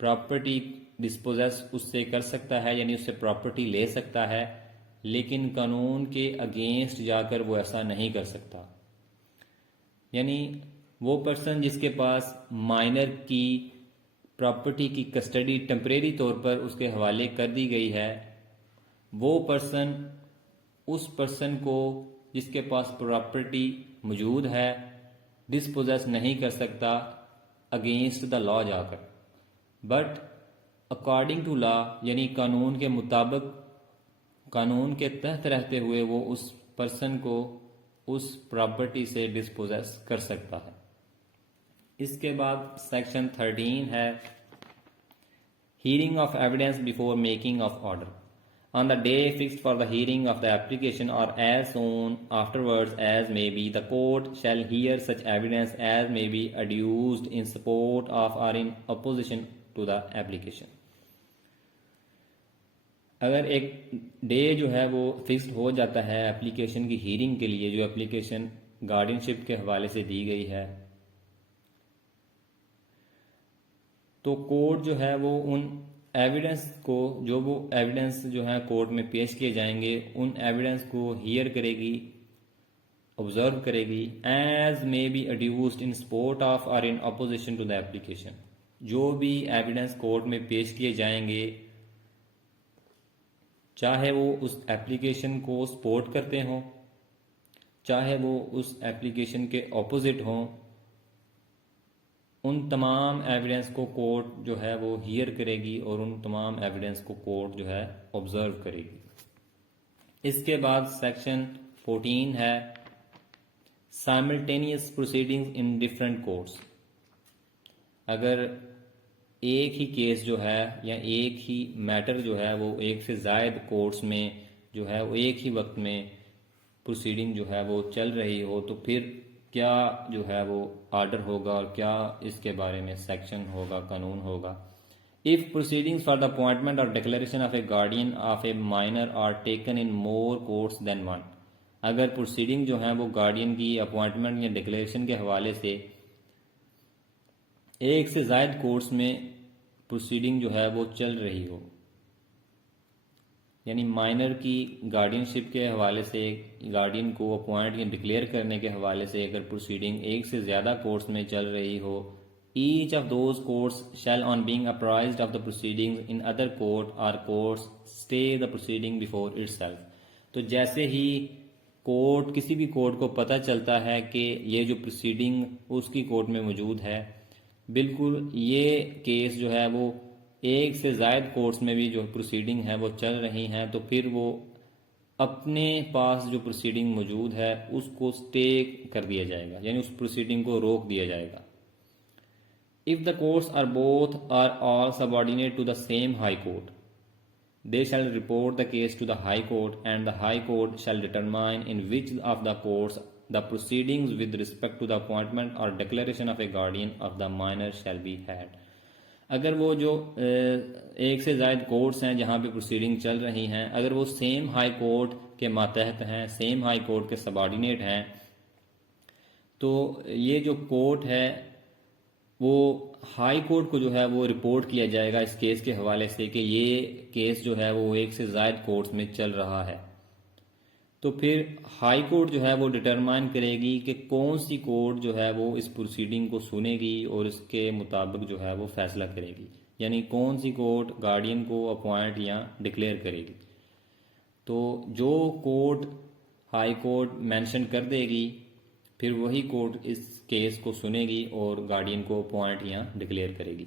پراپرٹی ڈسپوزیس اس سے کر سکتا ہے، یعنی اس سے پراپرٹی لے سکتا ہے، لیکن قانون کے اگینسٹ جا کر وہ ایسا نہیں کر سکتا۔ یعنی وہ پرسن جس کے پاس مائنر کی پراپرٹی کی کسٹڈی ٹیمپریری طور پر اس کے حوالے کر دی گئی ہے، وہ پرسن اس پرسن کو جس کے پاس پراپرٹی موجود ہے ڈسپوزیس نہیں کر سکتا اگینسٹ دا لا جا کر، بٹ اکارڈنگ ٹو لا یعنی قانون کے مطابق، قانون کے تحت رہتے ہوئے وہ اس پرسن کو اس پراپرٹی سے ڈسپوزیس کر سکتا ہے۔ اس کے بعد سیکشن 13 ہے hearing of evidence before making of order on the day fixed for the hearing of the application or as soon afterwards as may be, the court shall hear such evidence as may be adduced in support of or in opposition to the application۔ اگر ایک day جو ہے وہ fixed ہو جاتا ہے application کی herring کے لیے، جو اپلیکیشن گارڈین شپ کے حوالے سے دی گئی ہے، تو کورٹ جو ہے وہ ان ایویڈنس کو، جو وہ ایویڈنس جو ہے کورٹ میں پیش کیے جائیں گے، ان ایویڈنس کو ہیئر کرے گی، آبزرو کرے گی، as may be adduced in support of or in opposition to the application. جو بھی ایویڈنس کورٹ میں پیش کیے جائیں گے، چاہے وہ اس ایپلیکیشن کو سپورٹ کرتے ہوں، چاہے وہ اس ایپلیکیشن کے اپوزٹ ہوں، ان تمام ایویڈنس کو کورٹ جو ہے وہ ہیئر کرے گی اور ان تمام ایویڈنس کو کورٹ جو ہے آبزرو کرے گی۔ اس کے بعد سیکشن 14 ہے سائملٹینیس پروسیڈنگز ان ڈفرینٹ کورٹس۔ اگر ایک ہی کیس جو ہے یا ایک ہی میٹر جو ہے وہ ایک سے زائد کورٹس میں جو ہے وہ ایک ہی وقت میں پروسیڈنگ جو ہے وہ چل رہی ہو، تو پھر کیا جو ہے وہ آرڈر ہوگا اور کیا اس کے بارے میں سیکشن ہوگا، قانون ہوگا۔ If proceedings for the appointment or declaration of a guardian of a minor are taken in more courts than one، اگر پروسیڈنگ جو ہیں وہ گارڈین کی اپوائنٹمنٹ یا ڈکلیریشن کے حوالے سے ایک سے زائد کورٹس میں پروسیڈنگ جو ہے وہ چل رہی ہو، یعنی مائنر کی گارڈین شپ کے حوالے سے گارڈین کو اپوائنٹ یا ڈکلیئر کرنے کے حوالے سے اگر پروسیڈنگ ایک سے زیادہ کورٹس میں چل رہی ہو، each of those courts shall on being apprised of the proceedings in other court or courts stay the proceeding before itself. تو جیسے ہی کورٹ، کسی بھی کورٹ کو پتہ چلتا ہے کہ یہ جو پروسیڈنگ اس کی کورٹ میں موجود ہے، بالکل یہ کیس جو ہے وہ ایک سے زائد کورٹس میں بھی جو پروسیڈنگ ہے وہ چل رہی ہیں، تو پھر وہ اپنے پاس جو پروسیڈنگ موجود ہے اس کو سٹے کر دیا جائے گا، یعنی اس پروسیڈنگ کو روک دیا جائے گا۔ If the courts are both or all subordinate to the same high court, they shall report the case to the high court and the high court shall determine in which of the courts the proceedings with respect to the appointment or declaration of a guardian of the minor shall be had۔ اگر وہ جو ایک سے زائد courts ہیں جہاں پہ proceeding چل رہی ہیں، اگر وہ سیم ہائی کورٹ کے ماتحت ہیں، سیم ہائی کورٹ کے سبارڈینیٹ ہیں، تو یہ جو کورٹ ہے وہ ہائی کورٹ کو جو ہے وہ رپورٹ کیا جائے گا اس کیس کے حوالے سے کہ یہ کیس جو ہے وہ ایک سے زائد کورٹس میں چل رہا ہے۔ تو پھر ہائی کورٹ جو ہے وہ ڈٹرمائن کرے گی کہ کون سی کورٹ جو ہے وہ اس پروسیڈنگ کو سنے گی اور اس کے مطابق جو ہے وہ فیصلہ کرے گی، یعنی کون سی کورٹ گارڈین کو اپوائنٹ یا ڈکلیئر کرے گی۔ تو جو کورٹ ہائی کورٹ مینشن کر دے گی، پھر وہی کورٹ اس کیس کو سنے گی اور گارڈین کو اپوائنٹ یا ڈکلیئر کرے گی.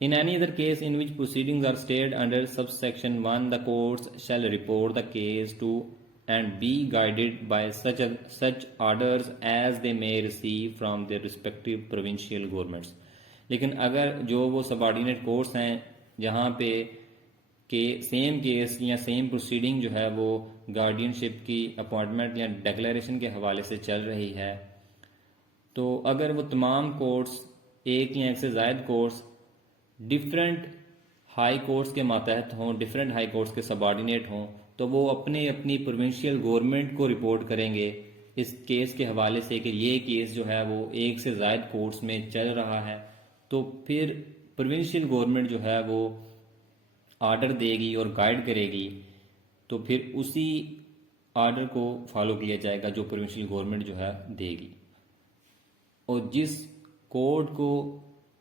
In any other case in which proceedings are stayed under subsection 1, the courts shall report the case to and be guided by such orders as they may receive from their respective provincial governments. لیکن اگر جو وہ subordinate courts ہیں جہاں پہ کہ same case یا same proceeding جو ہے وہ گارڈین شپ کی اپوائنٹمنٹ یا ڈکلیریشن کے حوالے سے چل رہی ہے، تو اگر وہ تمام کورٹس ایک یا ایک سے زائد کورٹس ڈفرینٹ ہائی کورٹس کے ماتحت ہوں، ڈفرینٹ ہائی کورٹس کے سبارڈینیٹ ہوں، تو وہ اپنی پروونشل گورنمنٹ کو رپورٹ کریں گے اس کیس کے حوالے سے کہ یہ کیس جو ہے وہ ایک سے زائد کورٹس میں چل رہا ہے. تو پھر پروونشل گورنمنٹ جو ہے وہ آرڈر دے گی اور گائیڈ کرے گی، تو پھر اسی آرڈر کو فالو کیا جائے گا جو پروونشل گورنمنٹ جو ہے دے گی. اور جس کورٹ کو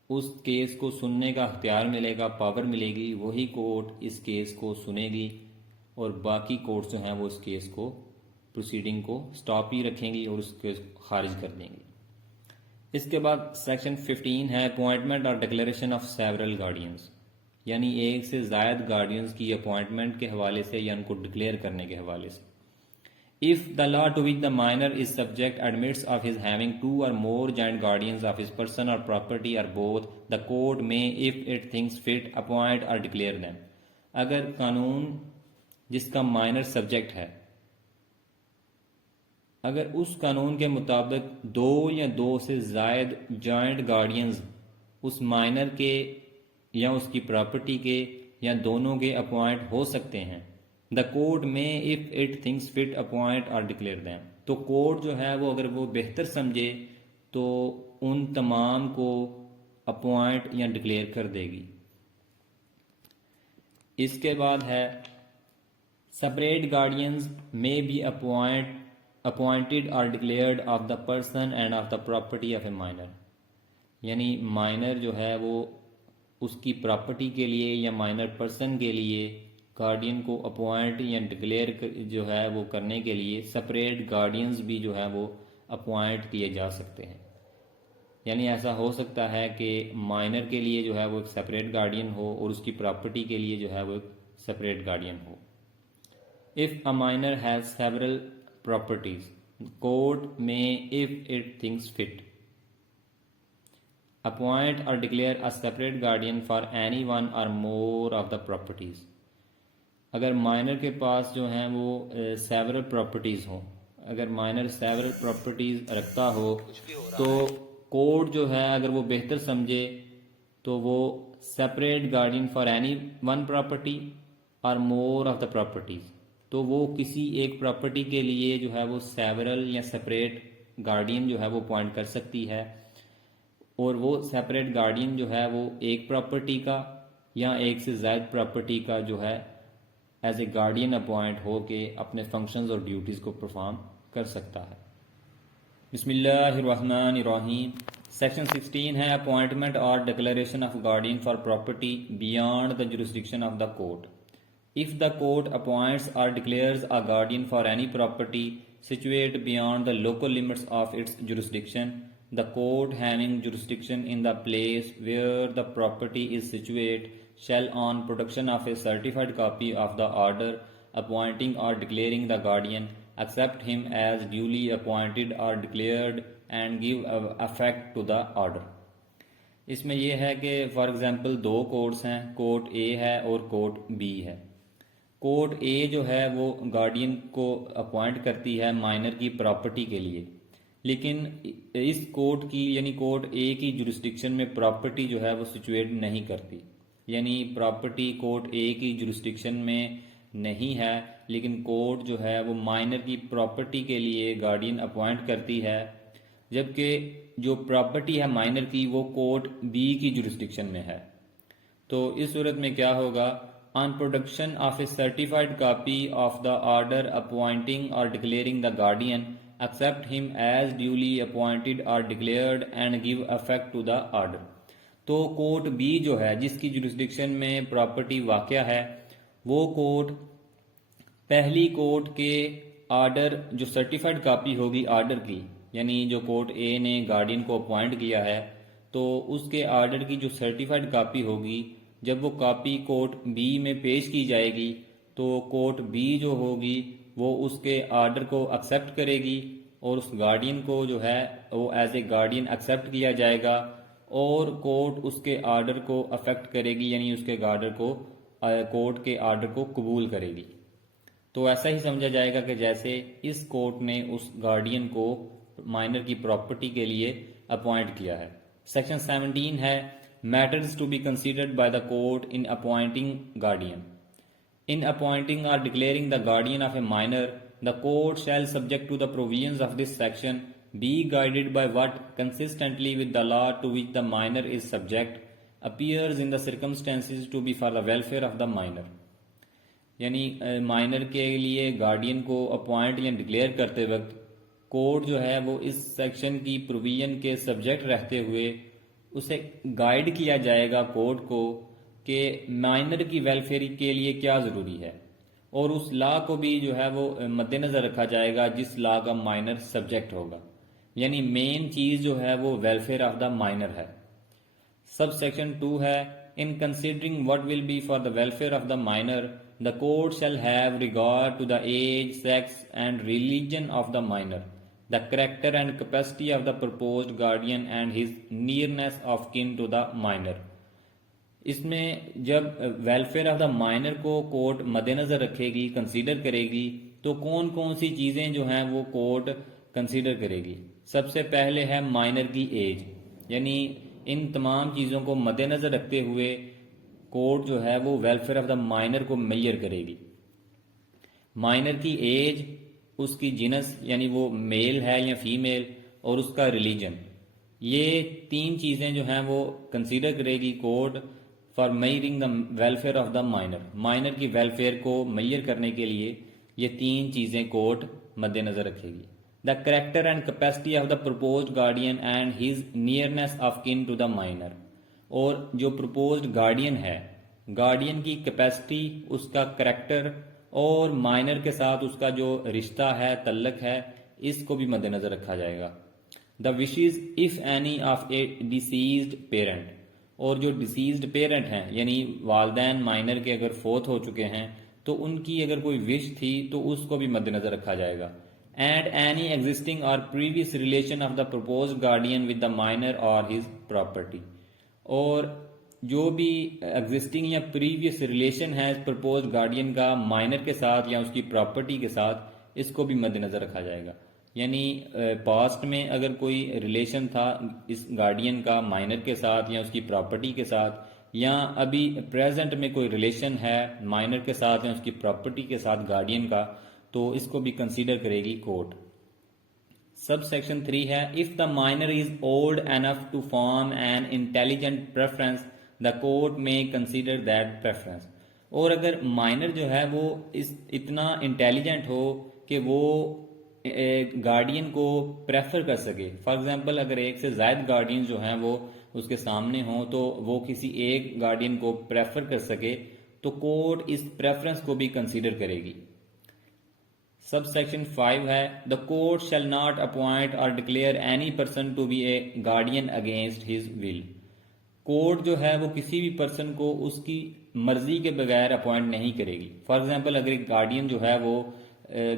اس کیس کو سننے کا اختیار ملے گا، پاور ملے گی، وہی کورٹ اس کیس کو سنے گی اور باقی کورٹس جو ہیں وہ اس کیس کو پروسیڈنگ کو سٹاپ ہی رکھیں گی اور اس کو خارج کر دیں گی. اس کے بعد سیکشن 15 ہے اپوائنٹمنٹ اور ڈکلیریشن آف سیورل گارڈینز، یعنی ایک سے زائد گارڈینز کی اپوائنٹمنٹ کے حوالے سے یا ان کو ڈکلیئر کرنے کے حوالے سے. If the law to which the minor is subject admits of his having two or more joint guardians of his person or property or both, the court may, if it thinks fit, appoint or declare them. اگر قانون جس کا minor subject ہے، اگر اس قانون کے مطابق دو یا دو سے زائد جوائنٹ گارڈینز اس مائنر کے یا اس کی پراپرٹی کے یا دونوں کے اپوائنٹ ہو سکتے ہیں، the court may if it thinks fit appoint or declare them, تو کورٹ جو ہے وہ اگر وہ بہتر سمجھے تو ان تمام کو اپوائنٹ یا ڈکلیئر کر دے گی. اس کے بعد ہے سپریٹ گارڈینز میں be appointed or declared of the person and of the property of a minor, یعنی مائنر جو ہے وہ اس کی پراپرٹی کے لیے یا مائنر پرسن کے لیے گارڈین کو اپوائنٹ یا ڈکلیئر جو ہے وہ کرنے کے لیے سپریٹ گارڈینز بھی جو ہے وہ اپوائنٹ کیے جا سکتے ہیں. یعنی ایسا ہو سکتا ہے کہ مائنر کے لیے جو ہے وہ ایک سپریٹ گارڈین ہو اور اس کی پراپرٹی کے لیے جو ہے وہ ایک separate guardian who. If a minor has several properties, court may, if it thinks fit, appoint or declare a separate guardian for any one or more of the properties. اگر minor کے پاس جو ہیں وہ سیورل پراپرٹیز ہوں، اگر minor several properties رکھتا ہو تو court جو ہے اگر وہ بہتر سمجھے تو وہ separate guardian for any one property اور مور آف دا پراپرٹیز، تو وہ کسی ایک پراپرٹی کے لیے جو ہے وہ سیورل یا سپریٹ گارڈین جو ہے وہ اپوائنٹ کر سکتی ہے، اور وہ سپریٹ گارڈین جو ہے وہ ایک پراپرٹی کا یا ایک سے زائد پراپرٹی کا جو ہے ایز اے گارڈین اپوائنٹ ہو کے اپنے فنکشنز اور ڈیوٹیز کو پرفارم کر سکتا ہے. بسم اللہ الرحمن الرحیم. سیکشن 16 ہے اپوائنٹمنٹ اور declaration of guardian for property beyond the jurisdiction of the court. If the court appoints or declares a guardian for any property situate beyond the local limits of its jurisdiction, the court having jurisdiction in the place where the property is situate shall, on production of a certified copy of the order appointing or declaring the guardian, accept him as duly appointed or declared and give effect to the order. اس میں یہ ہے کہ for example do courts ہیں، court اے ہے اور court be ہے. Court اے جو ہے وہ گارڈین کو اپوائنٹ کرتی ہے مائنر کی پراپرٹی کے لیے، لیکن اس کورٹ کی یعنی کورٹ اے کی جورسڈکشن میں پراپرٹی جو ہے وہ سچویٹ نہیں کرتی، یعنی پراپرٹی کورٹ اے کی جورسڈکشن میں نہیں ہے، لیکن کورٹ جو ہے وہ مائنر کی پراپرٹی کے لیے گارڈین اپوائنٹ کرتی ہے، جبکہ جو پراپرٹی ہے مائنر کی وہ کورٹ بی کی جورسڈکشن میں ہے. تو اس صورت میں کیا ہوگا؟ On production of a certified copy of the order appointing or declaring the guardian, accept him as duly appointed or declared and give effect to the order. تو کورٹ بی جو ہے جس کی جورسڈکشن میں پراپرٹی واقع ہے، وہ court پہلی کورٹ کے آرڈر جو سرٹیفائڈ کاپی ہوگی آرڈر کی، یعنی جو کورٹ اے نے گارڈین کو اپوائنٹ کیا ہے تو اس کے آرڈر کی جو سرٹیفائڈ کاپی ہوگی، جب وہ کاپی کورٹ بی میں پیش کی جائے گی تو کورٹ بی جو ہوگی وہ اس کے آرڈر کو ایکسیپٹ کرے گی اور اس گارڈین کو جو ہے وہ ایز اے گارڈین ایکسیپٹ کیا جائے گا اور کورٹ اس کے آرڈر کو افیکٹ کرے گی، یعنی اس کے آرڈر کو کورٹ کے آرڈر کو قبول کرے گی۔ تو ایسا ہی سمجھا جائے گا کہ جیسے اس کورٹ نے اس گارڈین کو مائنر کی پراپرٹی کے لیے اپوائنٹ کیا ہے۔ سیکشن 17 ہے matters to be considered by the court in appointing guardian. In appointing or declaring the guardian of a minor, the court shall, subject to the provisions of this section, be guided by what, consistently with the law to which the minor is subject, appears in the circumstances to be for the welfare of the minor۔ یعنی minor کے لیے guardian کو appoint یا declare کرتے وقت court جو ہے وہ اس سیکشن کی پروویژن کے سبجیکٹ رہتے ہوئے اسے گائیڈ کیا جائے گا کورٹ کو کہ مائنر کی ویلفیئر کے لیے کیا ضروری ہے، اور اس لا کو بھی جو ہے وہ مد نظر رکھا جائے گا جس لا کا مائنر سبجیکٹ ہوگا، یعنی مین چیز جو ہے وہ ویلفیئر آف دا مائنر ہے۔ سب سیکشن 2 ہے ان considering what will be for the welfare of the minor, the court shall have regard to the age, sex and religion of the minor, the character and capacity of the proposed guardian and his nearness of kin to the minor۔ اس میں جب welfare of the minor کو court مد نظر رکھے گی، consider کرے گی، تو کون کون سی چیزیں جو ہیں وہ کورٹ کنسیڈر کرے گی۔ سب سے پہلے ہے مائنر کی ایج، یعنی ان تمام چیزوں کو مد نظر رکھتے ہوئے کورٹ جو ہے وہ ویلفیئر آف دا مائنر کو میئر کرے گی۔ مائنر کی ایج، اس کی جنس یعنی وہ میل ہے یا فیمیل، اور اس کا ریلیجن، یہ تین چیزیں جو ہیں وہ کنسیڈر کرے گی court for measuring the welfare of the minor. Minor کی ویلفیئر کو میئر کرنے کے لیے یہ تین چیزیں کورٹ مد نظر رکھے گی۔ The character and capacity of the proposed guardian and his nearness of کن ٹو دا مائنر، اور جو پرپوزڈ گارڈین ہے، گارڈین کی کیپیسٹی، اس کا کریکٹر اور مائنر کے ساتھ اس کا جو رشتہ ہے، تعلق ہے، اس کو بھی مد نظر رکھا جائے گا۔ The wishes if any of a deceased parent, اور جو ڈیسیزڈ پیرنٹ ہیں یعنی والدین مائنر کے اگر فوت ہو چکے ہیں تو ان کی اگر کوئی وش تھی تو اس کو بھی مد نظر رکھا جائے گا۔ اینڈ اینی ایگزسٹنگ اور previous relation of the proposed guardian with the minor اور ہز پراپرٹی، اور جو بھی ایگزسٹنگ یا پریویس ریلیشن ہے پرپوزڈ گارڈین کا مائنر کے ساتھ یا اس کی پراپرٹی کے ساتھ، اس کو بھی مد نظر رکھا جائے گا۔ یعنی پاسٹ میں اگر کوئی ریلیشن تھا اس گارڈین کا مائنر کے ساتھ یا اس کی پراپرٹی کے ساتھ، یا ابھی پریزنٹ میں کوئی ریلیشن ہے مائنر کے ساتھ یا اس کی پراپرٹی کے ساتھ گارڈین کا، تو اس کو بھی کنسیڈر کرے گی کورٹ۔ سب سیکشن 3 ہے if the minor is old enough to form an intelligent preference the court may consider that preference, اور اگر مائنر جو ہے وہ اتنا انٹیلیجنٹ ہو کہ وہ گارڈین کو پریفر کر سکے، فار ایگزامپل اگر ایک سے زائد گارڈین جو ہیں وہ اس کے سامنے ہوں تو وہ کسی ایک گارڈین کو پریفر کر سکے تو کورٹ اس پریفرنس کو بھی کنسیڈر کرے گی۔ سب سیکشن 5 ہے the court shall not appoint or declare any person to be a guardian against his will. Court جو ہے وہ کسی بھی پرسن کو اس کی مرضی کے بغیر اپوائنٹ نہیں کرے گی۔ فار ایگزامپل اگر ایک گارڈین جو ہے وہ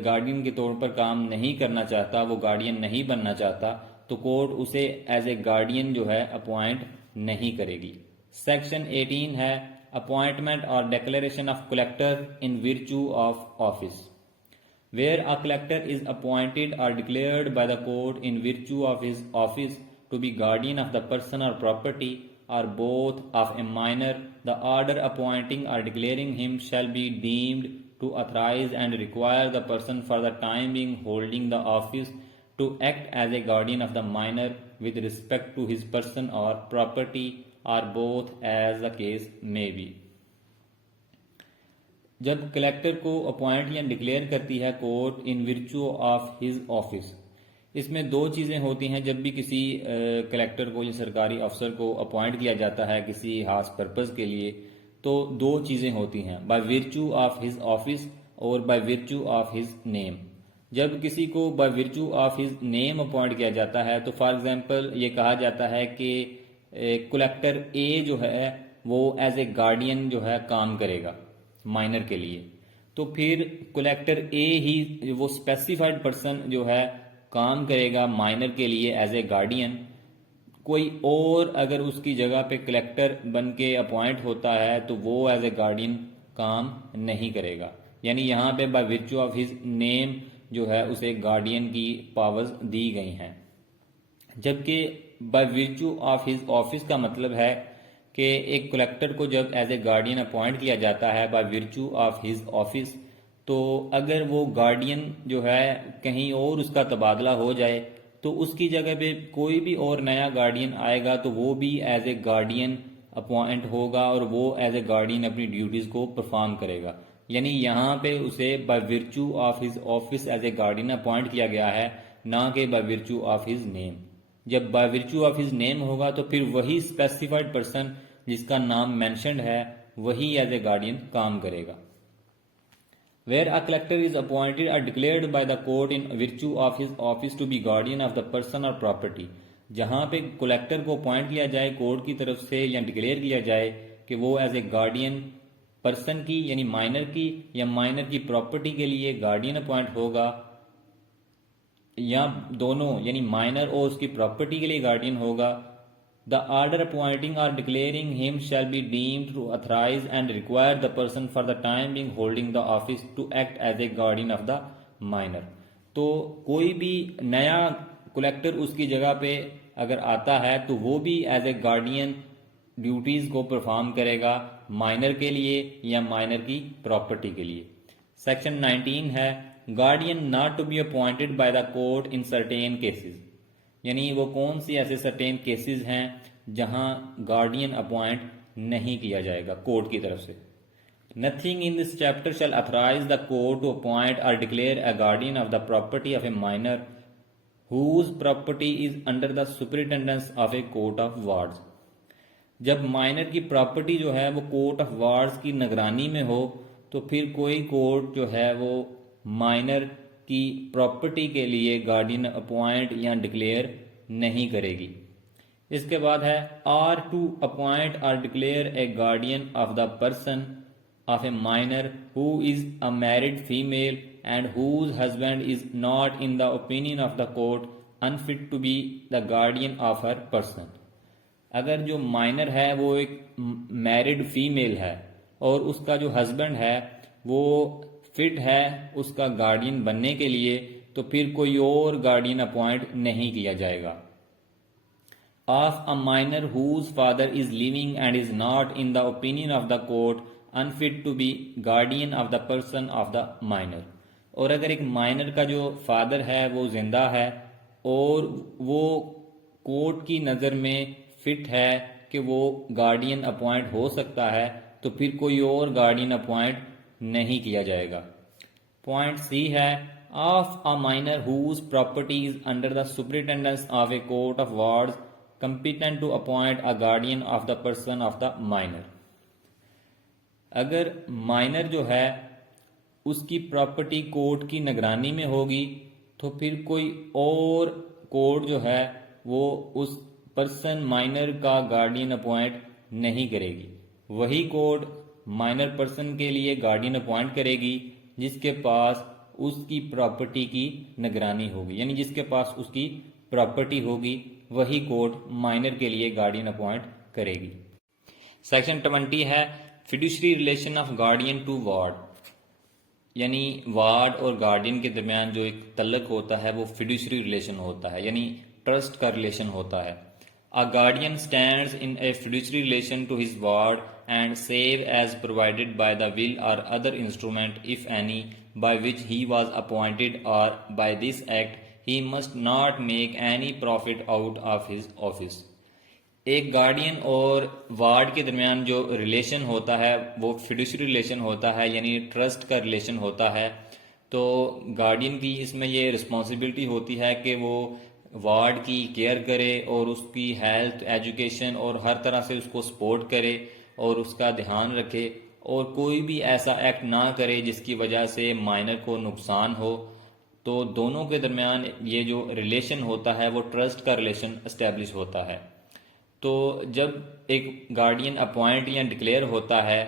گارڈین کے طور پر کام نہیں کرنا چاہتا، وہ گارڈین نہیں بننا چاہتا، تو کورٹ اسے ایز اے گارڈین جو ہے اپوائنٹ نہیں کرے گی۔ سیکشن 18 ہے اپوائنٹمنٹ اور declaration of collector in virtue of office. Where a collector is appointed or declared by the court in virtue of his office to be guardian of the person or property or both of a minor, the order appointing or declaring him shall be deemed to authorize and require the person for the time being holding the office to act as a guardian of the minor with respect to his person or property or both as the case may be۔ جب collector کو appoint یا declare کرتی ہے court in virtue of his office, اس میں دو چیزیں ہوتی ہیں۔ جب بھی کسی کلیکٹر کو یا سرکاری افسر کو اپوائنٹ کیا جاتا ہے کسی خاص پرپز کے لیے، تو دو چیزیں ہوتی ہیں، by virtue of his office اور by virtue of his name. جب کسی کو by virtue of his name appoint کیا جاتا ہے تو فار ایگزامپل یہ کہا جاتا ہے کہ کلیکٹر اے جو ہے وہ ایز اے گارڈین جو ہے کام کرے گا مائنر کے لیے، تو پھر کلیکٹر اے ہی وہ اسپیسیفائڈ پرسن جو ہے کام کرے گا مائنر کے لیے ایز اے گارڈین. کوئی اور اگر اس کی جگہ پہ کلیکٹر بن کے اپوائنٹ ہوتا ہے تو وہ ایز اے گارڈین کام نہیں کرے گا. یعنی یہاں پہ بائی ورچو آف ہز نیم جو ہے اسے گارڈین کی پاورز دی گئی ہیں، جبکہ by virtue of his office کا مطلب ہے کہ ایک کلیکٹر کو جب ایز اے گارڈین اپوائنٹ کیا جاتا ہے by virtue of his office, تو اگر وہ گارڈین جو ہے کہیں اور اس کا تبادلہ ہو جائے تو اس کی جگہ پہ کوئی بھی اور نیا گارڈین آئے گا تو وہ بھی ایز اے گارڈین اپوائنٹ ہوگا اور وہ ایز اے گارڈین اپنی ڈیوٹیز کو پرفارم کرے گا. یعنی یہاں پہ اسے by virtue of his office as a guardian appoint کیا گیا ہے، نہ کہ by virtue of his name. جب by virtue of his name ہوگا تو پھر وہی اسپیسیفائڈ پرسن جس کا نام مینشنڈ ہے وہی ایز اے گارڈین کام کرے گا. Where a collector is appointed or declared by the court in virtue of his office to be guardian of the person or property. جہاں پہ کلیکٹر کو اپوائنٹ کیا جائے کورٹ کی طرف سے یا ڈکلیئر کیا جائے کہ وہ ایز اے گارڈین پرسن کی یعنی مائنر کی یا مائنر کی پراپرٹی کے لیے گارڈین اپوائنٹ ہوگا، یا دونوں یعنی مائنر اور اس کی پراپرٹی کے لیے گارڈین ہوگا. The order appointing or declaring him shall be deemed to authorize and require the person for the time being holding the office to act as a guardian of the minor. تو کوئی بھی نیا collector اس کی جگہ پہ اگر آتا ہے تو وہ بھی ایز اے گارڈین ڈیوٹیز کو پرفارم کرے گا مائنر کے لیے یا مائنر کی پراپرٹی کے لیے. سیکشن 19 ہے guardian not to be appointed by the court in certain cases. یعنی وہ کون سی ایسے سرٹین کیسز ہیں جہاں گارڈین اپوائنٹ نہیں کیا جائے گا کورٹ کی طرف سے. Nothing in this chapter shall authorise the court to appoint or declare a guardian of the property of a minor whose property is under the superintendence of a court of wards. جب minor کی property جو ہے وہ court of wards کی نگرانی میں ہو تو پھر کوئی کورٹ جو ہے وہ مائنر کی پراپرٹی کے لیے گارڈین اپوائنٹ یا ڈکلیئر نہیں کرے گی. اس کے بعد ہے are to appoint or declare a guardian of the person of a minor who is a married female and whose husband is not in the opinion of the court unfit to be the guardian of her person. اگر جو minor ہے وہ ایک married female ہے اور اس کا جو husband ہے وہ فٹ ہے اس کا گارڈین بننے کے لیے تو پھر کوئی اور گارڈین اپوائنٹ نہیں کیا جائے گا. Of a minor whose father is living and is not in the opinion of the court unfit to be guardian of the person of the minor. اور اگر ایک مائنر کا جو فادر ہے وہ زندہ ہے اور وہ کورٹ کی نظر میں فٹ ہے کہ وہ گارڈین اپوائنٹ ہو سکتا ہے تو پھر کوئی اور گارڈین اپوائنٹ نہیں کیا جائے گا. پوائنٹ سی ہے of a minor whose property is under the superintendence of a court of wards competent to appoint a guardian of the person of the minor. اگر مائنر جو ہے اس کی پراپرٹی کورٹ کی نگرانی میں ہوگی تو پھر کوئی اور کورٹ جو ہے وہ اس پرسن مائنر کا گارڈین اپوائنٹ نہیں کرے گی. وہی کورٹ مائنر پرسن کے لیے گارڈین اپوائنٹ کرے گی جس کے پاس اس کی پراپرٹی کی نگرانی ہوگی. یعنی جس کے پاس اس کی پراپرٹی ہوگی وہی کورٹ مائنر کے لیے گارڈین اپوائنٹ کرے گی. سیکشن 20 ہے fiduciary relation of guardian to ward. یعنی وارڈ اور گارڈین کے درمیان جو ایک تعلق ہوتا ہے وہ فیڈوشری ریلیشن ہوتا ہے، یعنی ٹرسٹ کا ریلیشن ہوتا ہے. A guardian stands in a fiduciary relation to his ward and save as provided by the will or other instrument, if any, by which he was appointed, or by this act he must not make any profit out of his office. ایک guardian اور ward کے درمیان جو relation ہوتا ہے وہ فیڈوشری relation ہوتا ہے، یعنی ٹرسٹ کا ریلیشن ہوتا ہے. تو گارڈین کی اس میں یہ رسپانسبلٹی ہوتی ہے کہ وہ وارڈ کی کیئر کرے اور اس کی ہیلتھ، ایجوکیشن اور ہر طرح سے اس کو سپورٹ کرے اور اس کا دھیان رکھے اور کوئی بھی ایسا ایکٹ نہ کرے جس کی وجہ سے مائنر کو نقصان ہو. تو دونوں کے درمیان یہ جو ریلیشن ہوتا ہے وہ ٹرسٹ کا ریلیشن اسٹیبلش ہوتا ہے. تو جب ایک گارڈین اپوائنٹ یا ڈکلیئر ہوتا ہے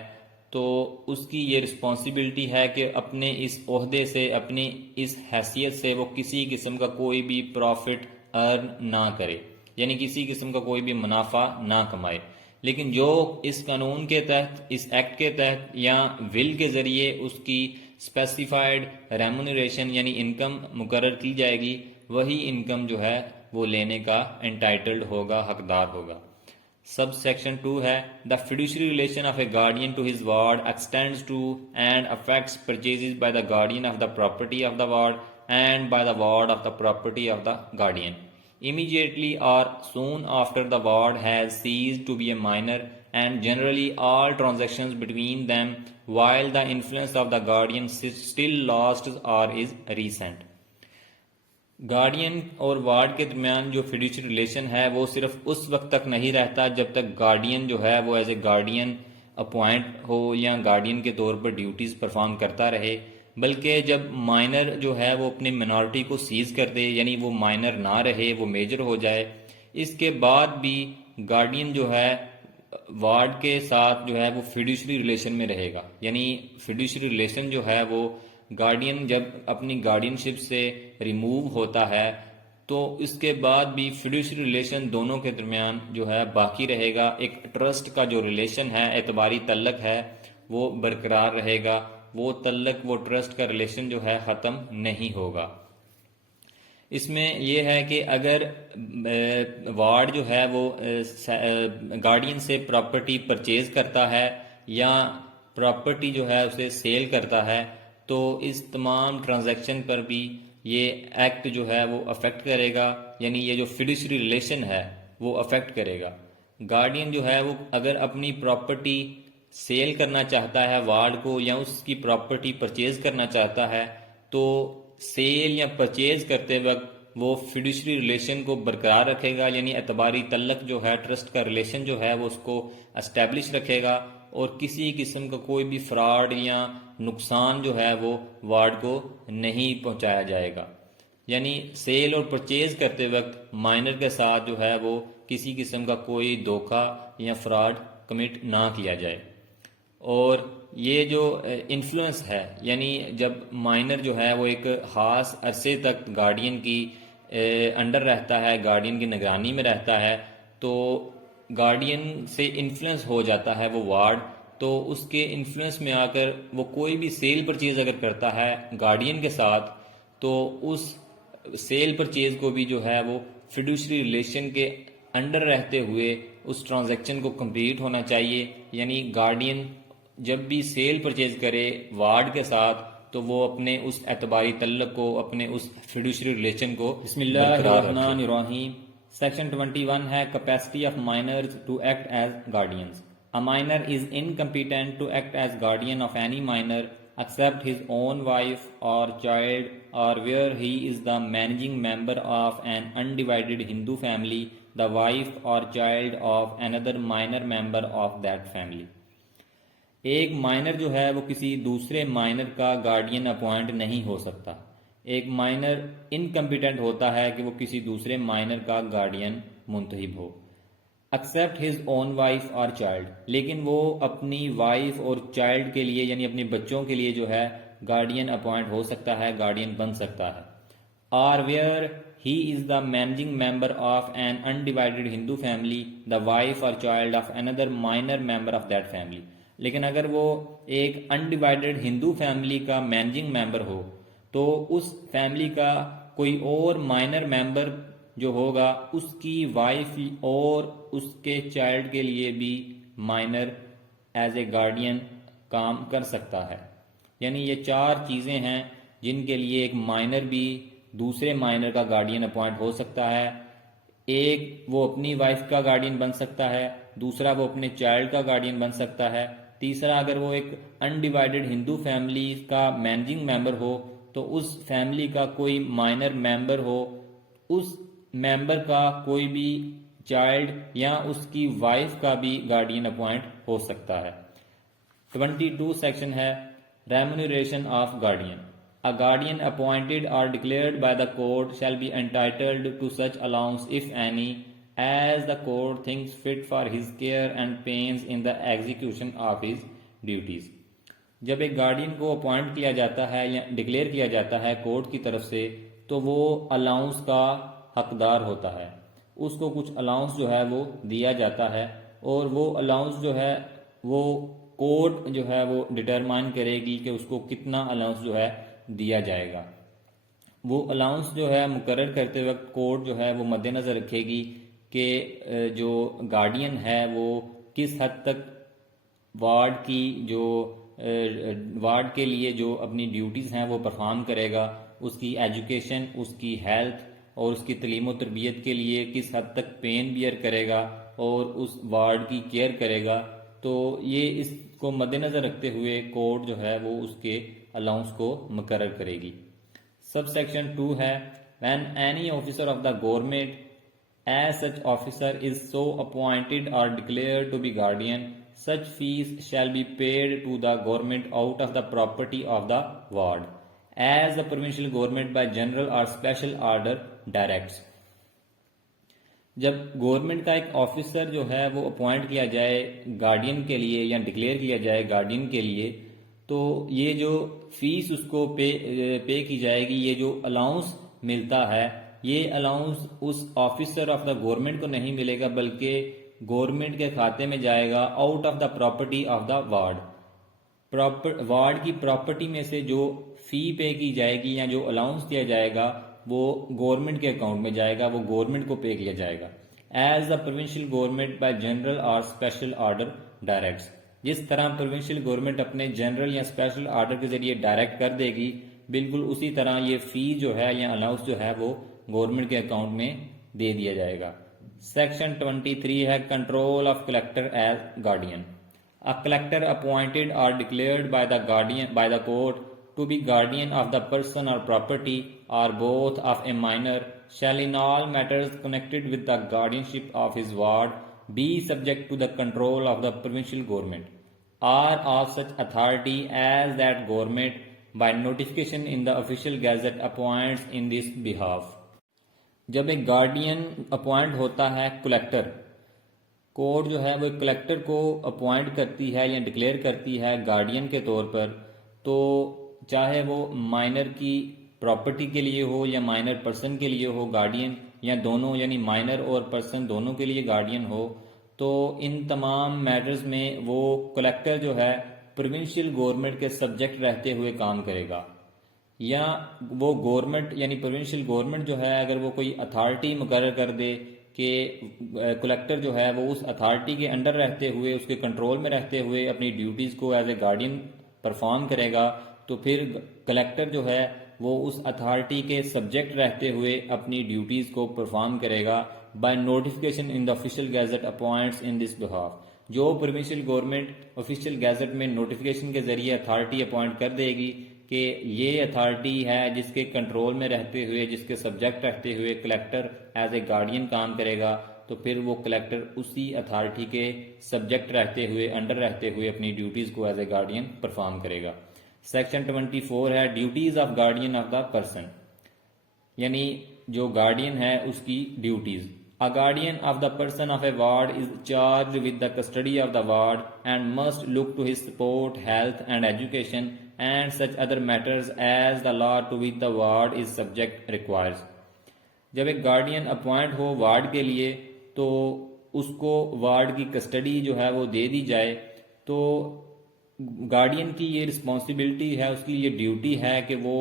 تو اس کی یہ رسپانسبلٹی ہے کہ اپنے اس عہدے سے، اپنی اس حیثیت سے وہ کسی قسم کا کوئی بھی پروفٹ ارن نہ کرے، یعنی کسی قسم کا کوئی بھی منافع نہ کمائے. لیکن جو اس قانون کے تحت، اس ایکٹ کے تحت یا ول کے ذریعے اس کی اسپیسیفائڈ ریمونریشن یعنی انکم مقرر کی جائے گی، وہی انکم جو ہے وہ لینے کا انٹائٹلڈ ہوگا، حقدار ہوگا. سب سیکشن 2 ہے دا fiduciary relation of a guardian to his ward extends to and affects purchases by the guardian of the property of the ward and by the ward of the property of the guardian immediately or soon after the ward has ceased to be a minor, and generally all transactions between them while the influence of the guardian still lasts or is recent. Guardian اور ward کے درمیان جو fiduciary relation ہے وہ صرف اس وقت تک نہیں رہتا جب تک گارڈین جو ہے وہ ایز اے گارڈین اپوائنٹ ہو یا گارڈین کے طور پر ڈیوٹیز پرفارم کرتا رہے، بلکہ جب مائنر جو ہے وہ اپنی منارٹی کو سیز کر دے، یعنی وہ مائنر نہ رہے، وہ میجر ہو جائے، اس کے بعد بھی گارڈین جو ہے وارڈ کے ساتھ جو ہے وہ فیڈیوشری ریلیشن میں رہے گا. یعنی فیڈیوشری ریلیشن جو ہے وہ گارڈین جب اپنی گارڈین شپ سے ریموو ہوتا ہے تو اس کے بعد بھی فیڈیوشری ریلیشن دونوں کے درمیان جو ہے باقی رہے گا. ایک ٹرسٹ کا جو ریلیشن ہے، اعتباری تعلق ہے، وہ برقرار رہے گا. وہ تعلق، وہ ٹرسٹ کا ریلیشن جو ہے ختم نہیں ہوگا. اس میں یہ ہے کہ اگر وارڈ جو ہے وہ گارڈین سے پراپرٹی پرچیز کرتا ہے یا پراپرٹی جو ہے اسے سیل کرتا ہے تو اس تمام ٹرانزیکشن پر بھی یہ ایکٹ جو ہے وہ افیکٹ کرے گا، یعنی یہ جو فیڈیوشری ریلیشن ہے وہ افیکٹ کرے گا. گارڈین جو ہے وہ اگر اپنی پراپرٹی سیل کرنا چاہتا ہے وارڈ کو یا اس کی پراپرٹی پرچیز کرنا چاہتا ہے تو سیل یا پرچیز کرتے وقت وہ فیڈیوشری ریلیشن کو برقرار رکھے گا، یعنی اعتباری تعلق جو ہے، ٹرسٹ کا ریلیشن جو ہے وہ اس کو اسٹیبلش رکھے گا، اور کسی قسم کا کوئی بھی فراڈ یا نقصان جو ہے وہ وارڈ کو نہیں پہنچایا جائے گا. یعنی سیل اور پرچیز کرتے وقت مائنر کے ساتھ جو ہے وہ کسی قسم کا کوئی دھوکہ یا فراڈ کمٹ نہ کیا جائے. اور یہ جو انفلوئنس ہے، یعنی جب مائنر جو ہے وہ ایک خاص عرصے تک گارڈین کی انڈر رہتا ہے، گارڈین کی نگرانی میں رہتا ہے، تو گارڈین سے انفلوئنس ہو جاتا ہے وہ وارڈ، تو اس کے انفلوئنس میں آ کر وہ کوئی بھی سیل پرچیز اگر کرتا ہے گارڈین کے ساتھ تو اس سیل پرچیز کو بھی جو ہے وہ فیڈیوشری ریلیشن کے انڈر رہتے ہوئے اس ٹرانزیکشن کو کمپلیٹ ہونا چاہیے. یعنی گارڈین جب بھی سیل پرچیز کرے وارڈ کے ساتھ تو وہ اپنے اس اعتباری تعلق کو، اپنے اس فیڈیوشری ریلیشن کو بسم اللہ الرحمن الرحیم. سیکشن 21 ہے capacity of minors to act as guardians. A minor is incompetent to act as guardian of any minor except his own wife or child, or where he is the managing member of an undivided Hindu family, the wife or child of another minor member of that family. ایک minor جو ہے وہ کسی دوسرے minor کا guardian appoint نہیں ہو سکتا. ایک مائنر انکمپیٹنٹ ہوتا ہے کہ وہ کسی دوسرے مائنر کا گارڈین منتخب ہو. Accept his own wife or child, لیکن وہ اپنی وائف اور چائلڈ کے لیے یعنی اپنے بچوں کے لیے جو ہے گارڈین اپوائنٹ ہو سکتا ہے، گارڈین بن سکتا ہے. اور where he is the managing member of an undivided Hindu family, the wife or child of another minor member of that family. لیکن اگر وہ ایک انڈیوائڈیڈ ہندو فیملی کا مینیجنگ ممبر ہو تو اس فیملی کا کوئی اور مائنر ممبر جو ہوگا اس کی وائف اور اس کے چائلڈ کے لیے بھی مائنر ایز اے گارڈین کام کر سکتا ہے. یعنی یہ 4 چیزیں ہیں جن کے لیے ایک مائنر بھی دوسرے مائنر کا گارڈین اپوائنٹ ہو سکتا ہے. ایک وہ اپنی وائف کا گارڈین بن سکتا ہے، دوسرا وہ اپنے چائلڈ کا گارڈین بن سکتا ہے، تیسرا اگر وہ ایک انڈیوائڈیڈ ہندو فیملی کا مینیجنگ ممبر ہو تو اس فیملی کا کوئی مائنر ممبر ہو، اس ممبر کا کوئی بھی چائلڈ یا اس کی وائف کا بھی گارڈین اپوائنٹ ہو سکتا ہے. 22 سیکشن ہے remuneration of guardian. A guardian appointed or declared by the court shall be entitled to such allowance, if any, as the court thinks fit for his care and pains in the execution of his duties. جب ایک guardian کو appoint کیا جاتا ہے یا declare کیا جاتا ہے کورٹ کی طرف سے تو وہ الاؤنس کا حقدار ہوتا ہے. اس کو کچھ الاؤنس جو ہے وہ دیا جاتا ہے اور وہ الاؤنس جو ہے وہ کورٹ جو ہے وہ ڈٹرمائن کرے گی کہ اس کو کتنا الاؤنس جو ہے دیا جائے گا. وہ الاؤنس جو ہے مقرر کرتے وقت کورٹ جو ہے وہ مد نظر رکھے گی کہ جو گارڈین ہے وہ کس حد تک وارڈ کی جو وارڈ کے لیے جو اپنی ڈیوٹیز ہیں وہ پرفارم کرے گا، اس کی ایجوکیشن، اس کی ہیلتھ اور اس کی تعلیم و تربیت کے لیے کس حد تک پین بیئر کرے گا اور اس وارڈ کی کیئر کرے گا. تو یہ اس کو مد نظر رکھتے ہوئے کورٹ جو ہے وہ اس کے الاؤنس کو مقرر کرے گی. سب سیکشن 2 ہے when any officer of the government as such officer is so appointed or declared to be guardian, such fees shall be paid to the government out of the property of the ward as the provincial government by general or special order directs. جب government کا ایک officer جو ہے وہ appoint کیا جائے guardian کے لیے یا ڈکلیئر کیا جائے گارڈین کے لیے تو یہ جو فیس اس کو پے کی جائے گی، یہ جو الاؤنس ملتا ہے یہ الاؤنس اس آفیسر آف دا گورنمنٹ کو نہیں ملے گا بلکہ گورنمنٹ کے کھاتے میں جائے گا out of the property of the ward. Ward کی پراپرٹی میں سے جو فی پے کی جائے گی یا جو الاؤنس دیا جائے گا وہ گورنمنٹ کے اکاؤنٹ میں جائے گا، وہ گورنمنٹ کو پے کیا جائے گا. As the provincial government by general or special order directs, جس طرح پروونشل گورنمنٹ اپنے جنرل یا اسپیشل آرڈر کے ذریعے ڈائریکٹ کر دے گی، بالکل اسی طرح یہ فی جو ہے یا الاؤنس جو ہے وہ گورنمنٹ کے اکاؤنٹ میں دے دیا جائے گا. سیکشن 23 ہے control of collector as guardian. A collector appointed or declared by the court to be guardian of the person or property or both of a minor shall in all matters connected with the guardianship of his ward be subject to the control of the provincial government or of such authority as that government by notification in the official gazette appoints in this behalf. جب ایک guardian appoint ہوتا ہے collector, court جو ہے وہ collector کو appoint کرتی ہے یا ڈکلیئر کرتی ہے گارڈین کے طور پر، تو چاہے وہ مائنر کی پراپرٹی کے لیے ہو یا مائنر پرسن کے لیے ہو گارڈین، یا دونوں یعنی مائنر اور پرسن دونوں کے لیے گارڈین ہو، تو ان تمام میٹرز میں وہ کلیکٹر جو ہے پروونشل گورنمنٹ کے سبجیکٹ رہتے ہوئے کام کرے گا. یا وہ گورنمنٹ یعنی پروونشل گورنمنٹ جو ہے اگر وہ کوئی اتھارٹی مقرر کر دے کہ کلیکٹر جو ہے وہ اس اتھارٹی کے انڈر رہتے ہوئے اس کے کنٹرول میں رہتے ہوئے اپنی ڈیوٹیز کو ایز اے گارڈین پرفارم کرے گا، تو پھر کلیکٹر جو ہے وہ اس اتھارٹی کے سبجیکٹ رہتے ہوئے اپنی ڈیوٹیز کو پرفارم کرے گا by notification in the official gazette appoints in this behalf. جو پروونشل گورنمنٹ آفیشیل گیزٹ میں نوٹیفیکیشن کے ذریعے اتھارٹی اپوائنٹ کر دے گی کہ یہ اتھارٹی ہے جس کے کنٹرول میں رہتے ہوئے جس کے سبجیکٹ رہتے ہوئے کلیکٹر ایز اے گارڈین کام کرے گا، تو پھر وہ کلیکٹر اسی اتھارٹی کے سبجیکٹ رہتے ہوئے انڈر رہتے ہوئے اپنی ڈیوٹیز کو ایز اے گارڈین پرفارم کرے گا. سیکشن 24 ہے duties of guardian of the person, یعنی جو گارڈین ہے اس کی duties. A guardian of the person of a ward is charged with the custody of the ward and must look to his support, health and education and such other matters as the law to which the ward is subject requires. جب ایک guardian appoint ہو ward کے لیے تو اس کو ward کی custody جو ہے وہ دے دی جائے، تو گارڈین کی یہ رسپانسبلٹی ہے، اس کی یہ ڈیوٹی ہے کہ وہ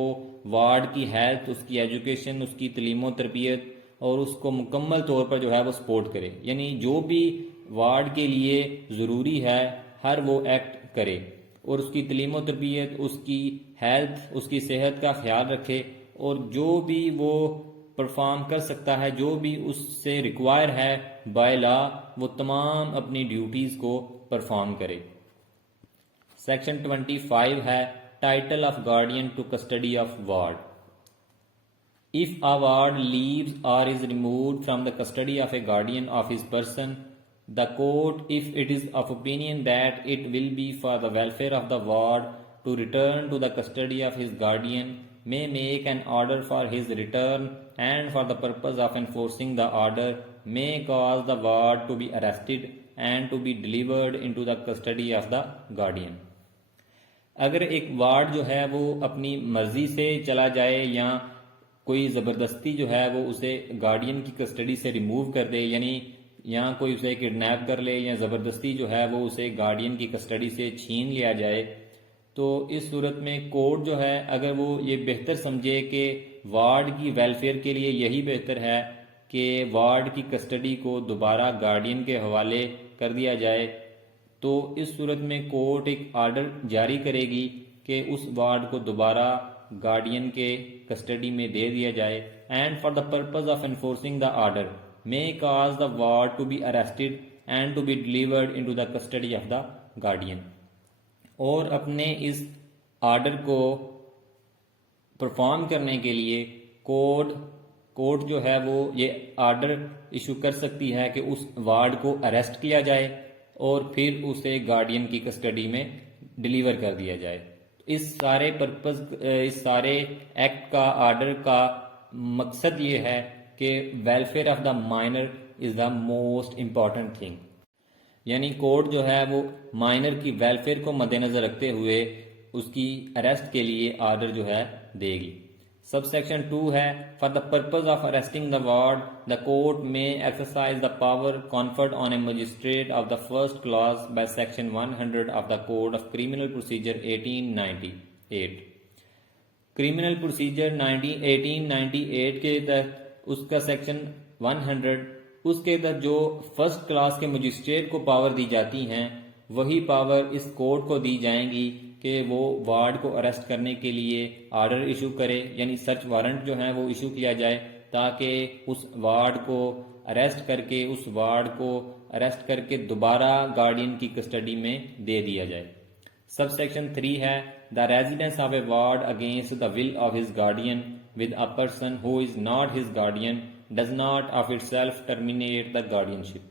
وارڈ کی ہیلتھ، اس کی ایجوکیشن، اس کی تعلیم و تربیت اور اس کو مکمل طور پر جو ہے وہ سپورٹ کرے، یعنی جو بھی وارڈ کے لیے ضروری ہے ہر وہ ایکٹ کرے اور اس کی تعلیم و تربیت، اس کی ہیلتھ، اس کی صحت کا خیال رکھے، اور جو بھی وہ پرفارم کر سکتا ہے، جو بھی اس سے ریکوائر ہے بائی لا، وہ تمام اپنی ڈیوٹیز کو پرفارم کرے. سیکشن 25 ہے title of guardian to custody of ward. If a ward leaves or is removed from the custody of a guardian of his person, the court, if it is of opinion that it will be for the welfare of the ward to return to the custody of his guardian, may make an order for his return and for the purpose of enforcing the order may cause the ward to be arrested and to be delivered into the custody of the guardian. اگر ایک ward جو ہے وہ اپنی مرضی سے چلا جائے یا کوئی زبردستی جو ہے وہ اسے گارڈین کی کسٹڈی سے ریموو کر دے، یعنی یا کوئی اسے کڈنیپ کر لے یا زبردستی جو ہے وہ اسے گارڈین کی کسٹڈی سے چھین لیا جائے، تو اس صورت میں کورٹ جو ہے اگر وہ یہ بہتر سمجھے کہ وارڈ کی ویلفیئر کے لیے یہی بہتر ہے کہ وارڈ کی کسٹڈی کو دوبارہ گارڈین کے حوالے کر دیا جائے، تو اس صورت میں کورٹ ایک آرڈر جاری کرے گی کہ اس وارڈ کو دوبارہ گارڈین کے کسٹڈی میں دے دیا جائے. And for the purpose of enforcing the order may cause the ward to be arrested and to be delivered into the custody of the guardian. اور اپنے اس آرڈر کو پرفارم کرنے کے لیے کورٹ جو ہے وہ یہ آرڈر ایشو کر سکتی ہے کہ اس وارڈ کو اریسٹ کیا جائے اور پھر اسے گارڈین کی کسٹڈی میں ڈیلیور کر دیا جائے. اس سارے ایکٹ کا آرڈر کا مقصد یہ ہے کہ welfare of the minor is the most important thing, یعنی کورٹ جو ہے وہ مائنر کی ویلفیئر کو مد نظر رکھتے ہوئے اس کی اریسٹ کے لیے آرڈر جو ہے دے گی. سب سیکشن 2 ہے for the purpose of arresting the ward the court may exercise the power conferred on a magistrate of the first class by section 100 of the code of criminal procedure 1898. Criminal procedure 1898 کے تحت اس کا section 100 اس کے تحت جو first class کے magistrate کو power دی جاتی ہیں وہی پاور اس کورٹ کو دی جائیں گی کہ وہ وارڈ کو اریسٹ کرنے کے لیے آرڈر ایشو کرے، یعنی سرچ وارنٹ جو ہے وہ ایشو کیا جائے تاکہ اس وارڈ کو اریسٹ کر کے دوبارہ گارڈین کی کسٹڈی میں دے دیا جائے. سب سیکشن 3 ہے the residence of a ward against the will of his guardian with a person who is not his guardian does not of itself terminate the guardianship.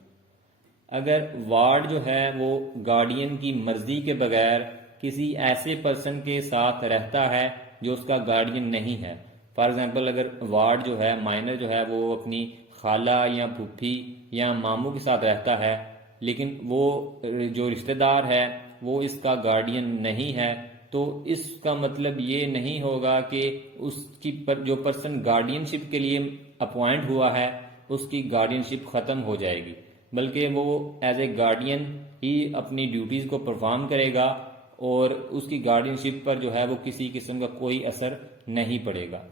اگر وارڈ جو ہے وہ گارڈین کی مرضی کے بغیر کسی ایسے پرسن کے ساتھ رہتا ہے جو اس کا گارڈین نہیں ہے، فار ایگزامپل اگر وارڈ جو ہے مائنر جو ہے وہ اپنی خالہ یا پھوپھی یا ماموں کے ساتھ رہتا ہے لیکن وہ جو رشتہ دار ہے وہ اس کا گارڈین نہیں ہے، تو اس کا مطلب یہ نہیں ہوگا کہ اس کی جو پرسن گارڈین شپ کے لیے اپوائنٹ ہوا ہے اس کی گارڈین شپ ختم ہو جائے گی، بلکہ وہ ایز اے گارڈین ہی اپنی ڈیوٹیز کو پرفارم کرے گا اور اس کی گارڈین شپ پر جو ہے وہ کسی قسم کا کوئی اثر نہیں پڑے گا.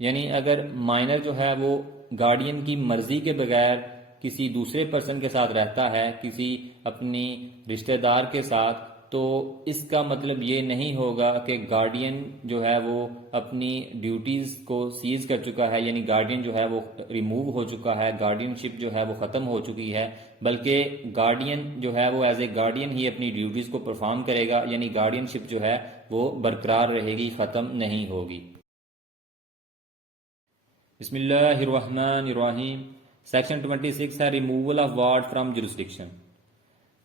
یعنی اگر مائنر جو ہے وہ گارڈین کی مرضی کے بغیر کسی دوسرے پرسن کے ساتھ رہتا ہے، کسی اپنی رشتہ دار کے ساتھ، تو اس کا مطلب یہ نہیں ہوگا کہ گارڈین جو ہے وہ اپنی ڈیوٹیز کو سیز کر چکا ہے، یعنی گارڈین جو ہے وہ ریموو ہو چکا ہے، گارڈین شپ جو ہے وہ ختم ہو چکی ہے، بلکہ گارڈین جو ہے وہ ایز اے گارڈین ہی اپنی ڈیوٹیز کو پرفارم کرے گا، یعنی گارڈین شپ جو ہے وہ برقرار رہے گی، ختم نہیں ہوگی. بسم اللہ الرحمن الرحیم. سیکشن 26 ہے removal of ward from jurisdiction.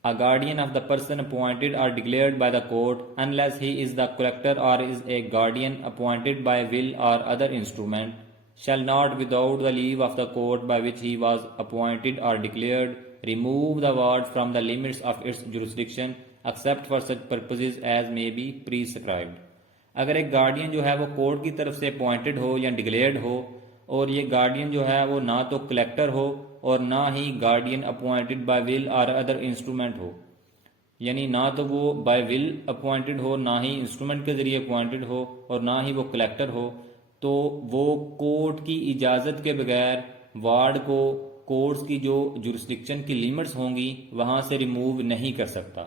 A guardian of the person appointed or declared by the court, unless he is the collector or is a guardian appointed by will or other instrument, shall not, without the leave of the court by which he was appointed or declared, remove the ward from the limits of its jurisdiction, except for such purposes as may be prescribed. اگر ایک guardian جو ہے وہ court کی طرف سے appointed ہو یا declared ہو اور یہ گارڈین جو ہے وہ نہ تو کلیکٹر ہو اور نہ ہی guardian appointed by will or other instrument ہو، یعنی نہ تو وہ بائی ول اپوائنٹڈ ہو، نہ ہی انسٹرومنٹ کے ذریعے اپوائنٹڈ ہو اور نہ ہی وہ کلیکٹر ہو، تو وہ کورٹ کی اجازت کے بغیر وارڈ کو کورٹس کی جو جورسڈکشن کی لیمٹس ہوں گی وہاں سے ریموو نہیں کر سکتا.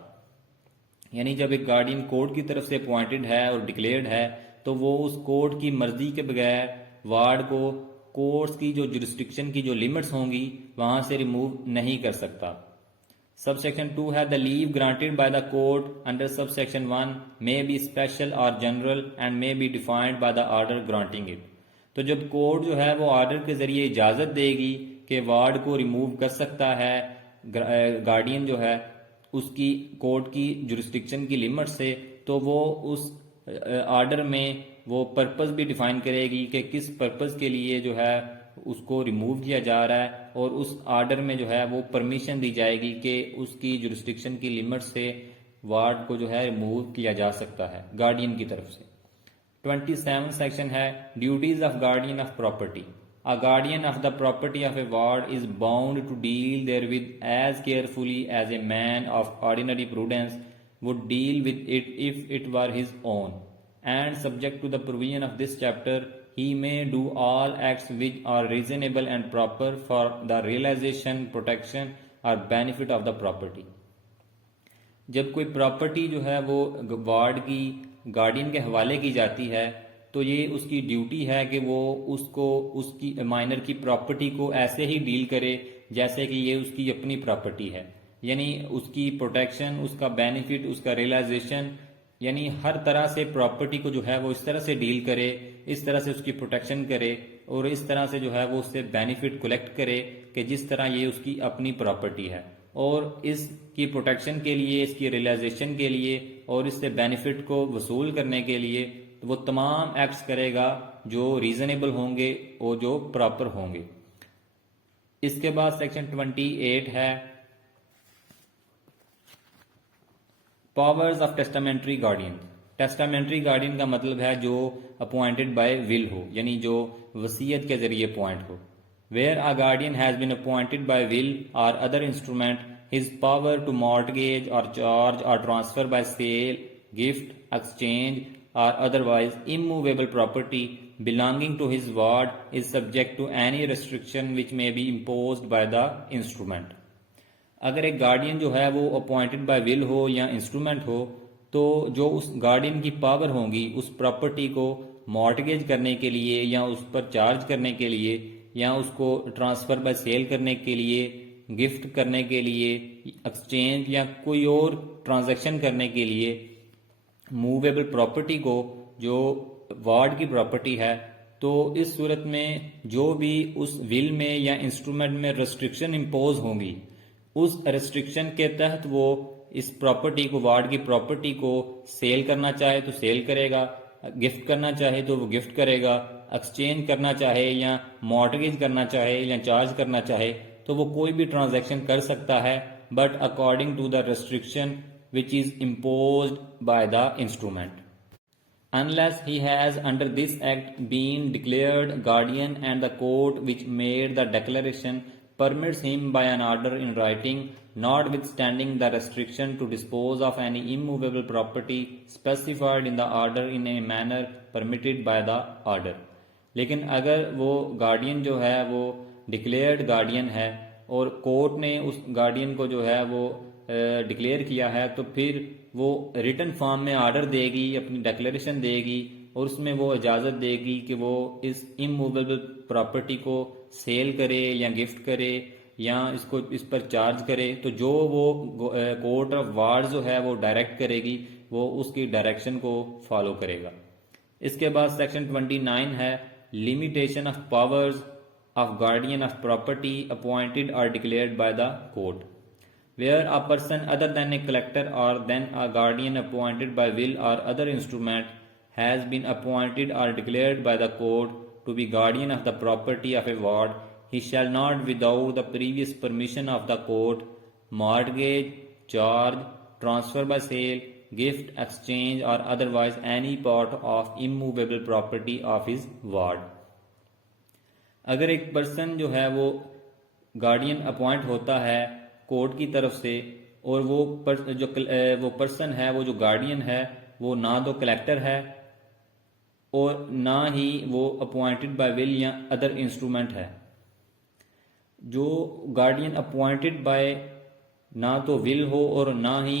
یعنی جب ایک گارڈین کورٹ کی طرف سے اپوائنٹڈ ہے اور ڈکلیئرڈ ہے تو وہ اس کورٹ کی مرضی کے بغیر وارڈ کو کورٹس کی جو جورسڈکشن کی جو لیمٹس ہوں گی وہاں سے ریموو نہیں کر سکتا. سب سیکشن 2 ہے the leave granted by the court under sub section 1 may be special or general and may be defined by the order granting it. تو جب کورٹ جو ہے وہ آرڈر کے ذریعے اجازت دے گی کہ وارڈ کو ریموو کر سکتا ہے گارڈین جو ہے اس کی کورٹ کی جورسڈکشن کی لیمٹ سے، تو وہ اس آرڈر میں وہ پرپز بھی ڈیفائن کرے گی کہ کس پرپز کے لیے جو ہے اس کو ریموو کیا جا رہا ہے، اور اس آرڈر میں جو ہے وہ پرمیشن دی جائے گی کہ اس کی جورسڈکشن کی لمٹ سے وارڈ کو جو ہے ریموو کیا جا سکتا ہے گارڈین کی طرف سے۔ 27 سیکشن ہے duties of guardian of property. A guardian of the property of a ward is bound to deal therewith as carefully as a man of ordinary prudence would deal with it if it were his own, and subject to the provision of this chapter, he may do all acts which are reasonable and proper for the realization, protection or benefit of the property. جب کوئی property جو ہے وہ ward کی guardian کے حوالے کی جاتی ہے تو یہ اس کی ڈیوٹی ہے کہ وہ اس کی مائنر کی پراپرٹی کو ایسے ہی ڈیل کرے جیسے کہ یہ اس کی اپنی پراپرٹی ہے، یعنی اس کی پروٹیکشن، اس کا بینیفٹ، اس کا ریلائزیشن، یعنی ہر طرح سے پراپرٹی کو جو ہے وہ اس طرح سے ڈیل کرے، اس طرح سے اس کی پروٹیکشن کرے اور اس طرح سے جو ہے وہ اس سے بینیفٹ کلیکٹ کرے کہ جس طرح یہ اس کی اپنی پراپرٹی ہے، اور اس کی پروٹیکشن کے لیے، اس کی ریلائزیشن کے لیے اور اس سے بینیفٹ کو وصول کرنے کے لیے وہ تمام ایکٹس کرے گا جو ریزنیبل ہوں گے اور جو پراپر ہوں گے۔ اس کے بعد سیکشن 28 ہے پاورز آف ٹیسٹامنٹری گارڈین۔ ٹیسٹامنٹری گارڈین کا مطلب ہے جو اپوائنٹڈ بائی ول ہو، یعنی جو وصیت کے ذریعے appoint who. Where a guardian has been appointed by will or other instrument, his power to mortgage or charge or transfer by sale, gift, exchange or otherwise immovable property belonging to his ward is subject to any restriction which may be imposed by the instrument. اگر ایک guardian جو ہے وہ appointed by ول ہو یا instrument ہو تو جو اس guardian کی power ہوں گی اس پراپرٹی کو مارٹگیج کرنے کے لیے یا اس پر چارج کرنے کے لیے یا اس کو ٹرانسفر بائی سیل کرنے کے لیے، گفٹ کرنے کے لیے، ایکسچینج یا کوئی اور ٹرانزیکشن کرنے کے لیے موویبل پراپرٹی کو جو وارڈ کی پراپرٹی ہے، تو اس صورت میں جو بھی اس ول میں یا انسٹرومنٹ میں ریسٹرکشن امپوز ہوں گی اس ریسٹرکشن کے تحت وہ اس پراپرٹی کو، وارڈ کی پراپرٹی کو سیل کرنا چاہے تو سیل کرے گا، گفٹ کرنا چاہے تو وہ گفٹ کرے گا، ایکسچینج کرنا چاہے یا مارٹگیج کرنا چاہے یا چارج کرنا چاہے تو وہ کوئی بھی ٹرانزیکشن کر سکتا ہے، but according to the restriction which is imposed by the instrument. Unless he has under this act been declared guardian and the court which made the declaration permits him by an order in writing, notwithstanding the restriction to dispose of any immovable property specified in the order in a manner permitted by the order. لیکن اگر وہ guardian جو ہے وہ declared guardian ہے اور court نے اس گارڈین کو جو ہے وہ ڈکلیئر کیا ہے تو پھر وہ ریٹن فارم میں آرڈر دے گی، اپنی ڈکلیریشن دے گی اور اس میں وہ اجازت دے گی کہ وہ اس اموویبل پراپرٹی کو سیل کرے یا گفٹ کرے یا اس پر چارج کرے، تو جو وہ کورٹ آف وارڈ جو ہے وہ ڈائریکٹ کرے گی وہ اس کی ڈائریکشن کو فالو کرے گا۔ اس کے بعد سیکشن 29 ہے limitation of powers of guardian of property appointed or declared by the court. Where a person other than a collector or than a guardian appointed by will or other instrument has been appointed or declared by the court to be guardian of the property of a ward, he shall not without the previous permission of the court mortgage, charge, transfer by sale, gift, exchange or otherwise any part of immovable property of his ward. اگر ایک person جو ہے وہ guardian appoint ہوتا ہے court کی طرف سے اور وہ پرسن ہے، وہ جو گارڈین ہے وہ نہ تو کلیکٹر ہے اور نہ ہی وہ اپوائنٹڈ بائی ول یا ادر انسٹرومنٹ ہے، جو گارڈین اپوائنٹڈ بائی نہ تو ول ہو اور نہ ہی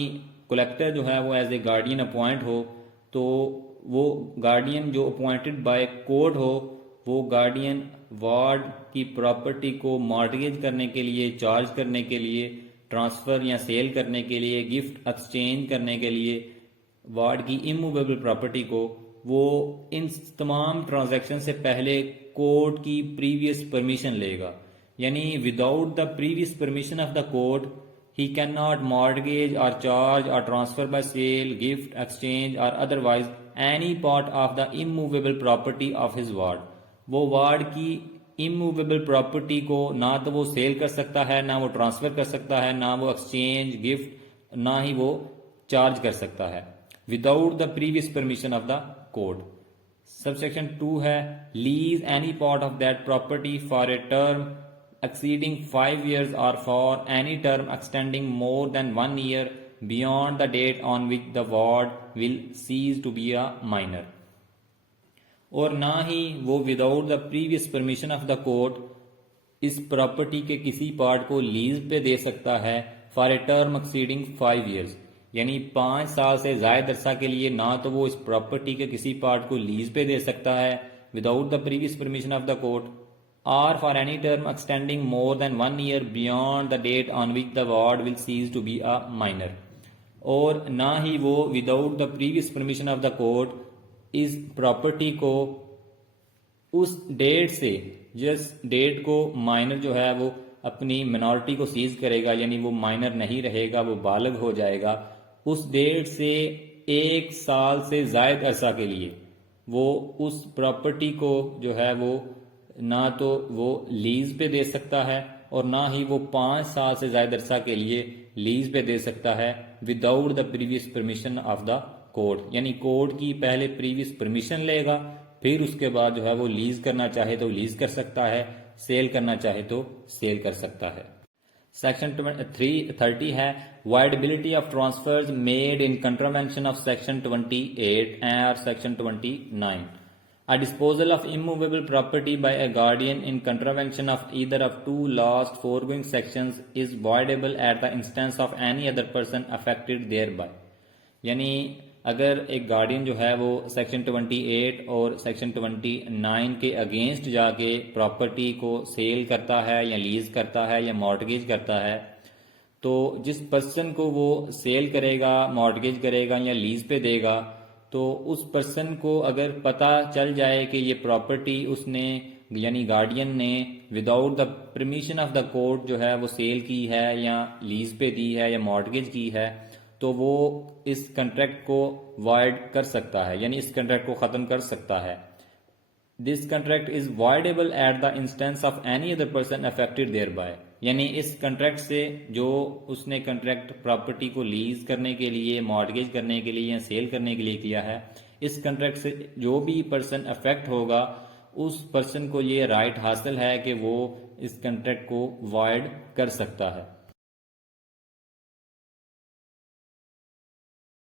کلیکٹر جو ہے وہ ایز اے گارڈین اپوائنٹ ہو، تو وہ گارڈین جو اپوائنٹڈ بائی کورٹ ہو وہ گارڈین وارڈ کی پراپرٹی کو مارٹگیج کرنے کے لیے، چارج کرنے کے لیے، ٹرانسفر یا سیل کرنے کے لیے، گفٹ ایکسچینج کرنے کے لیے وارڈ کی اموویبل پراپرٹی کو وہ ان تمام ٹرانزیکشن سے پہلے کورٹ کی پریویس پرمیشن لے گا، یعنی without the previous permission of the court he can not mortgage اور چارج اور transfer buy sell, gift exchange اور otherwise any part of the immovable property of his ward. وہ ward کی immovable property کو نہ تو وہ سیل کر سکتا ہے، نہ وہ ٹرانسفر کر سکتا ہے، نہ وہ ایکسچینج گفٹ، نہ ہی وہ چارج کر سکتا ہے without the previous permission of the court. Sub section 2 ہے lease any part of that property for a term exceeding 5 years or for any term extending more than 1 year beyond the date on which the ward will cease to be a minor. اور نہ ہی وہ without the previous permission of the court اس property کے کسی part کو lease پہ دے سکتا ہے for a term exceeding 5 years، یعنی 5 سال سے زائد عرصہ کے لیے نہ تو وہ اس پراپرٹی کے کسی پارٹ کو لیز پہ دے سکتا ہے without the previous permission of the court, or for any term extending more than 1 year beyond the date on which the ward will cease to be a minor. اور نہ ہی وہ without the previous permission of the court اس property کو اس date سے جس date کو مائنر جو ہے وہ اپنی منارٹی کو سیز کرے گا، یعنی وہ مائنر نہیں رہے گا، وہ بالغ ہو جائے گا، اس ڈیٹ سے 1 سال سے زائد عرصہ کے لیے وہ اس پراپرٹی کو جو ہے وہ نہ تو وہ لیز پہ دے سکتا ہے اور نہ ہی وہ 5 سال سے زائد عرصہ کے لیے لیز پہ دے سکتا ہے without the previous permission of the court, یعنی کورٹ کی پہلے پریویس پرمیشن لے گا، پھر اس کے بعد جو ہے وہ لیز کرنا چاہے تو لیز کر سکتا ہے، سیل کرنا چاہے تو سیل کر سکتا ہے. سیکشن 330 ہے voidability of transfers made in contravention of section 28 or section 29. A disposal of immovable property by a guardian in contravention of either of two last foregoing sections is voidable at the instance of any other person affected thereby. یعنی اگر ایک guardian جو ہے وہ section 28 or section 29 کے against جا کے property کو سیل کرتا ہے یا لیز کرتا ہے یا مارٹگیج کرتا ہے، تو جس پرسن کو وہ سیل کرے گا، مارٹگیج کرے گا یا لیز پہ دے گا، تو اس پرسن کو اگر پتہ چل جائے کہ یہ پراپرٹی اس نے یعنی گارڈین نے without the permission of the court جو ہے وہ سیل کی ہے یا لیز پہ دی ہے یا مارٹگیج کی ہے، تو وہ اس کنٹریکٹ کو وائڈ کر سکتا ہے، یعنی اس کنٹریکٹ کو ختم کر سکتا ہے. This contract is voidable at the instance of any other person affected thereby, یعنی اس کنٹریکٹ سے جو اس نے کنٹریکٹ پراپرٹی کو لیز کرنے کے لیے، مارٹگیج کرنے کے لیے یا سیل کرنے کے لیے کیا ہے، اس کنٹریکٹ سے جو بھی پرسن افیکٹ ہوگا اس پرسن کو یہ رائٹ حاصل ہے کہ وہ اس کنٹریکٹ کو وائڈ کر سکتا ہے.